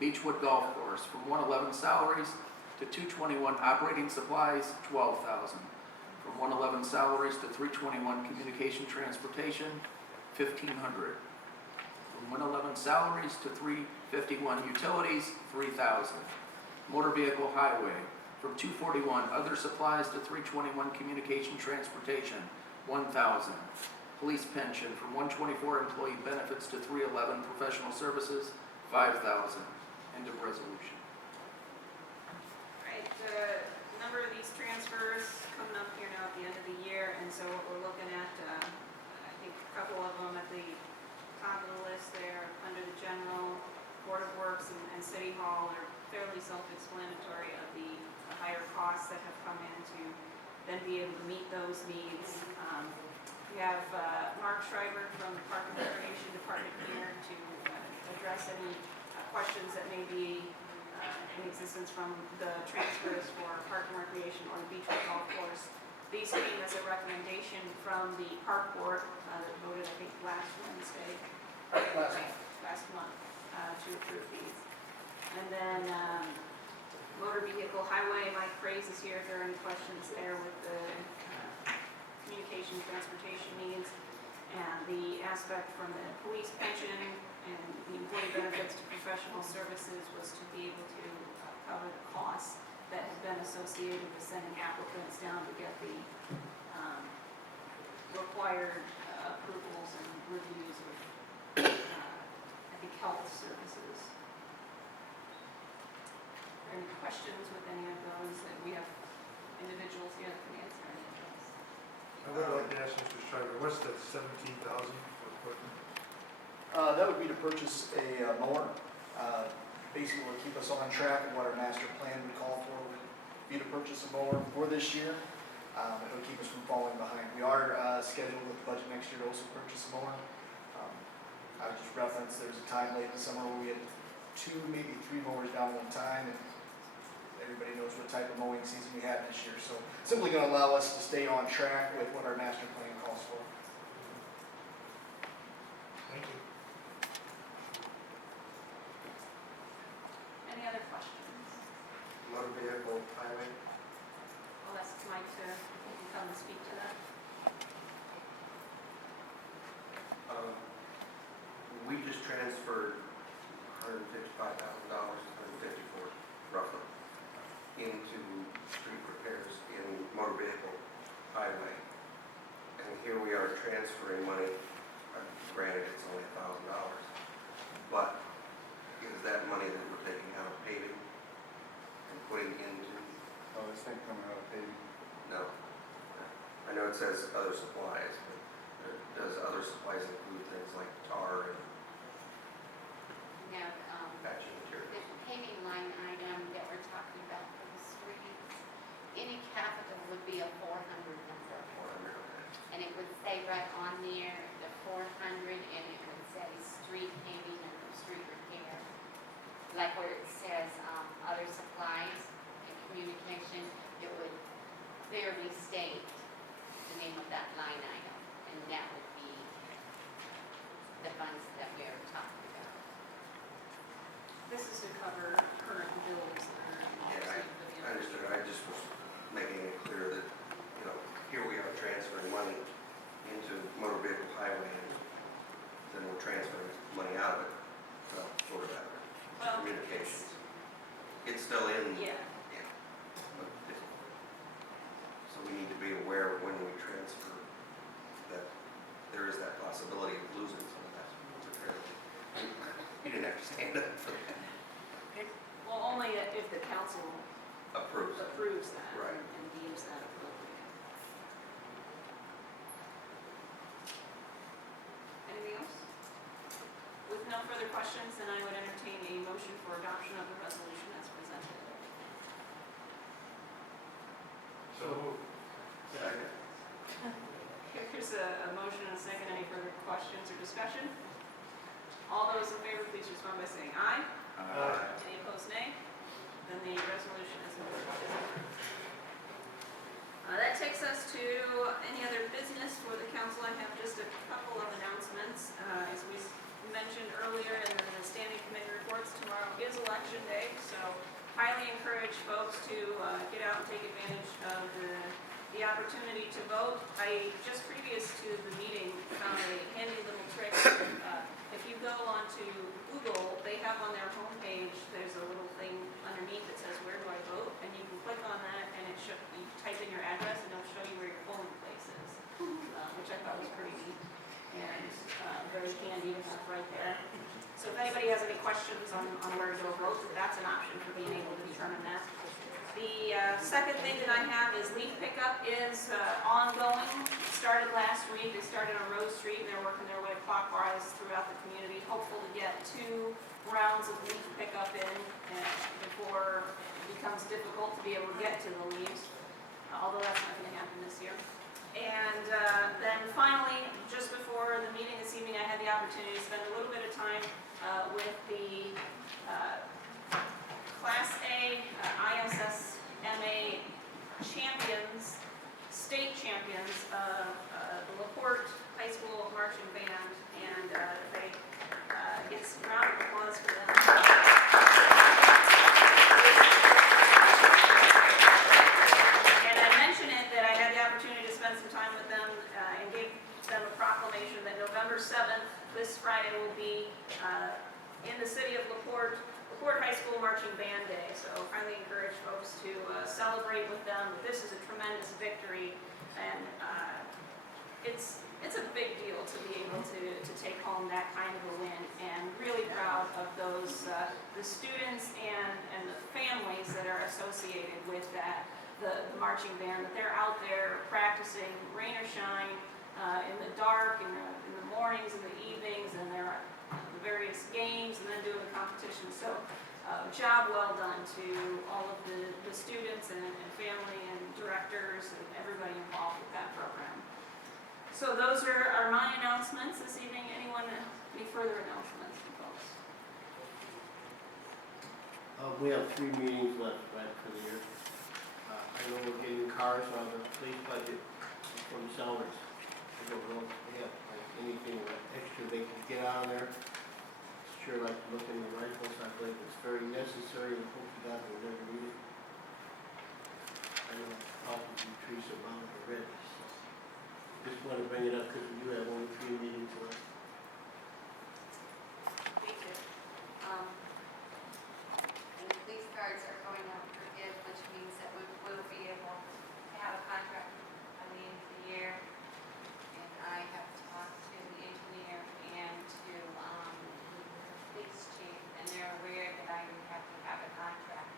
Beechwood Golf Course, from 111 Salaries to 221 Operating Supplies, $12,000. From 111 Salaries to 321 Communication Transportation, $1,500. From 111 Salaries to 351 Utilities, $3,000. Motor Vehicle Highway, from 241 Other Supplies to 321 Communication Transportation, $1,000. Police Pension, from 124 Employee Benefits to 311 Professional Services, $5,000. End of resolution. Right, the number of these transfers coming up here now at the end of the year, and so what we're looking at, I think a couple of them at the top of the list there, under the general, Board of Works and City Hall are fairly self-explanatory of the higher costs that have come in to then be able to meet those needs. We have Mark Schreiber from the Park and Recreation Department here to address any questions that may be in existence from the transfers for Park and Recreation or the Beechwood Golf Course. These came as a recommendation from the Park Board that voted, I think, last Wednesday, last month, to approve these. And then Motor Vehicle Highway, Mike Fraze is here if there are any questions there with the communication transportation needs. And the aspect from the police pension and the employee benefits to professional services was to be able to cover the costs that have been associated with sending applicants down to get the required approvals and reviews of, I think, health services. Are there any questions with any of those? That we have individuals here that can answer any of those. I would like to ask Mr. Schreiber, what's that 17,000 for equipment? That would be to purchase a mower. Basically, will keep us on track of what our master plan would call for, would be to purchase a mower for this year. It would keep us from falling behind. We are scheduled with the budget next year to also purchase a mower. I would just reference, there's a time late in the summer where we had 2, maybe 3 mowers down at one time, and everybody knows what type of mowing season we had this year. So simply going to allow us to stay on track with what our master plan calls for. Thank you. Any other questions? Motor Vehicle Highway, I'll ask Mike to come and speak to that. we just transferred $155,000, $154 roughly, into street repairs in Motor Vehicle Highway. And here we are transferring money, granted it's only $1,000, but is that money that we're taking out of paving and putting into? Oh, this thing coming out of paving. No. I know it says other supplies, but does other supplies include things like tar and Now, patching the materials? paving line item that we're talking about for the streets, any capital would be a 400 number. 400, okay. And it would say right on there, the 400, and it would say street paving and street repair. Like where it says, other supplies and communication, it would clearly state the name of that line item, and that would be the funds that we are talking about. This is to cover current bills that are. Yeah, I understood. I just was making it clear that, you know, here we are transferring money into motor vehicle highway, and then we're transferring money out of it, well, sort of out of it, Well, communications. It's still in. Yeah, Yeah. But it- So we need to be aware of when we transfer that there is that possibility of losing some of that repair. You didn't have to stand up for that. well, only if the council Approves. approves that. Right. And deems that appropriate. Anything else? With no further questions, then I would entertain a motion for adoption of the resolution as presented. So moved. Second. Here's a motion and a second. Any further questions or discussion? All those in favor, please respond by saying aye. Any opposed, nay? Then the resolution is approved. That takes us to any other business for the council. I have just a couple of announcements. As we mentioned earlier in the standing committee reports, tomorrow is election day, so highly encourage folks to get out and take advantage of the opportunity to vote. I, just previous to the meeting, found a handy little trick. If you go onto Google, they have on their homepage, there's a little thing underneath that says, where do I vote? And you can click on that, and you type in your address, and it'll show you where your polling place is, which I thought was pretty neat and very handy to have right there. So if anybody has any questions on where to go vote, that's an option for being able to determine that. The second thing that I have is leaf pickup is ongoing. It started last week. They started on Rose Street, and they're working their way clockwise throughout the community, hopeful to get 2 rounds of leaf pickup in before it becomes difficult to be able to get to the leaves, although that's not going to happen this year. And then finally, just before the meeting this evening, I had the opportunity to spend a little bit of time with the Class A ISSMA champions, state champions of the LaPorte High School marching band, and they get some round of applause for them. And I mentioned it that I had the opportunity to spend some time with them and gave them a proclamation that November 7th, this Friday, will be in the city of LaPorte High School Marching Band Day. So highly encourage folks to celebrate with them. This is a tremendous victory, and it's a big deal to be able to take home that kind of a win, and really proud of those the students and the families that are associated with that, the marching band, that they're out there practicing rain or shine, in the dark, in the mornings and the evenings, and they're at the various games and then doing the competition. So job well done to all of the students and family and directors and everybody involved with that program. So those are my announcements this evening. Anyone, any further announcements, folks? We have 3 meetings left, right, for the year. I know we're getting cars on the police budget from salaries. I don't know if they have like anything extra they can get out of there. Sure, like looking at the rifles, I believe it's very necessary, and hope to God we'll never need it. I know probably Teresa about it already, so just want to bring it up because we do have only 3 meetings left. Me too. And the police cards are going out for bid, which means that we will be able to have a contract by the end of the year. And I have talked to the engineer and to the police chief, and they're aware that I would have to have a contract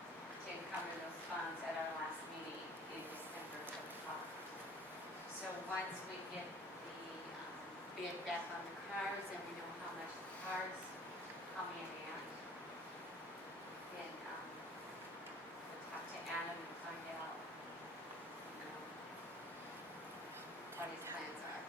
to encumber those funds at our last meeting in December for the car. So once we get the bid back on the cars, and we know how much the cars come in at. Then, we'll talk to Adam and find out, what his plans are.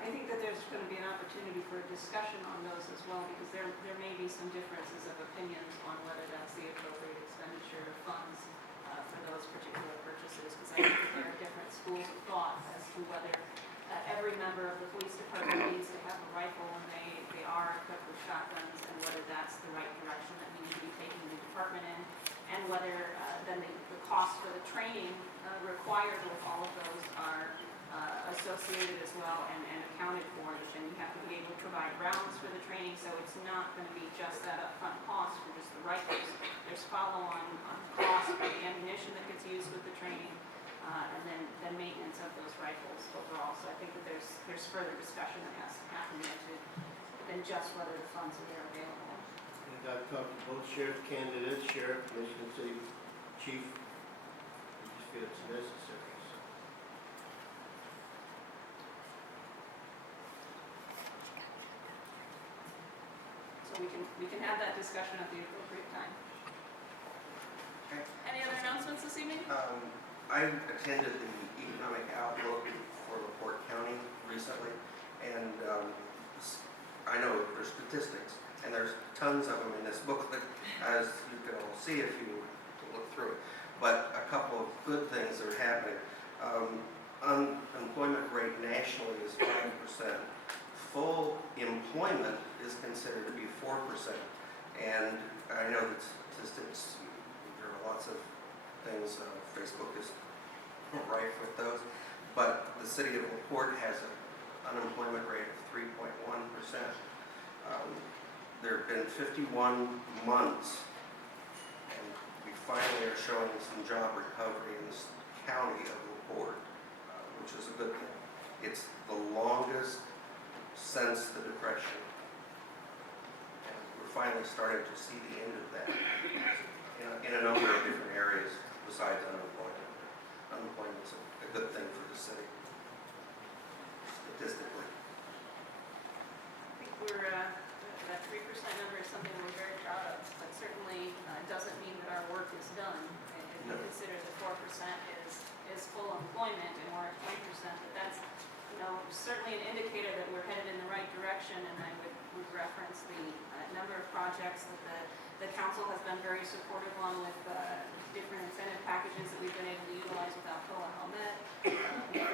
I think that there's going to be an opportunity for a discussion on those as well, because there may be some differences of opinions on whether that's the appropriate expenditure of funds for those particular purchases, because I think that there are different schools of thought as to whether every member of the police department needs to have a rifle when they are equipped with shotguns, and whether that's the right direction that we need to be taking the department in, and whether then the cost for the training required with all of those are associated as well and accounted for, and you have to be able to provide rounds for the training, so it's not going to be just that upfront cost for just the rifles. There's follow-on cost for the ammunition that gets used with the training, and then maintenance of those rifles overall. So I think that there's further discussion that has to happen there than just whether the funds are there available. And I've talked to both sheriff candidates, sheriff, Michigan City chief. We just feel it's necessary, so. So we can have that discussion at the appropriate time. Okay. Any other announcements this evening? I attended the Economic Outlook for LaPorte County recently, and I know there's statistics, and there's tons of them in this booklet, as you can all see if you look through it. But a couple of good things that are happening. Unemployment rate nationally is 5%. Full employment is considered to be 4%. And I know that statistics, there are lots of things, Facebook is rife with those, but the city of LaPorte has an unemployment rate of 3.1%. There have been 51 months, and we finally are showing some job recovery in this county of LaPorte, which is a good thing. It's the longest since the Depression, and we're finally starting to see the end of that in a number of different areas besides unemployment. Unemployment's a good thing for the city, statistically. I think that 3% number is something we're very proud of, but certainly doesn't mean that our work is done. If you No. consider the 4% is full employment and we're at 20%, but that's certainly an indicator that we're headed in the right direction, and I would reference the number of projects that the council has been very supportive on with different incentive packages that we've been able to utilize with Alcoa Helmet,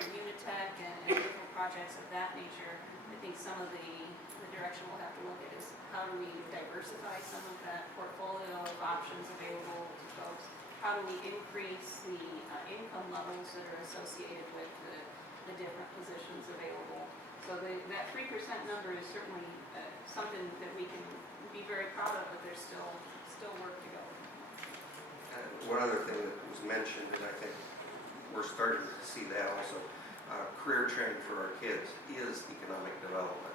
Unitech, and different projects of that nature. I think some of the direction we'll have to look at is how do we diversify some of that portfolio of options available to folks? How do we increase the income levels that are associated with the different positions available? So that 3% number is certainly something that we can be very proud of, but there's still work to go. And one other thing that was mentioned, and I think we're starting to see that also, career training for our kids is economic development.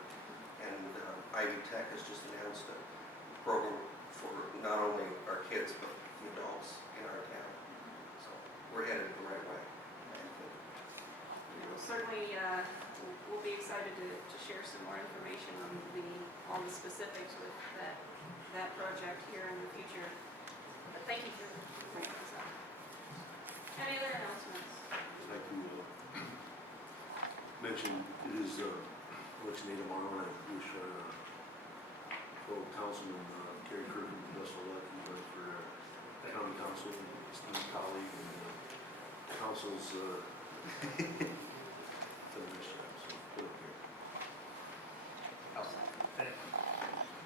And Ivy Tech has just announced a program for not only our kids, but the adults in our town. So we're headed the right way. Certainly, we'll be excited to share some more information on the specifics with that project here in the future. But thank you for bringing this up. Any other announcements? I'd like to mention it is election day tomorrow, and I wish our fellow councilman Gary Kirkland the best of luck. He's running for county council, and esteemed colleague, and council's done a nice job, so good up here.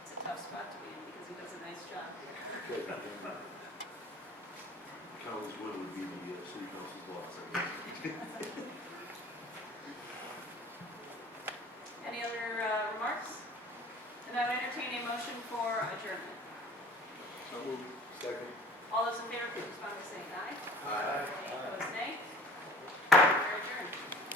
It's a tough spot to be in because he does a nice job here. Good. The county's win would be the city council's loss, I guess.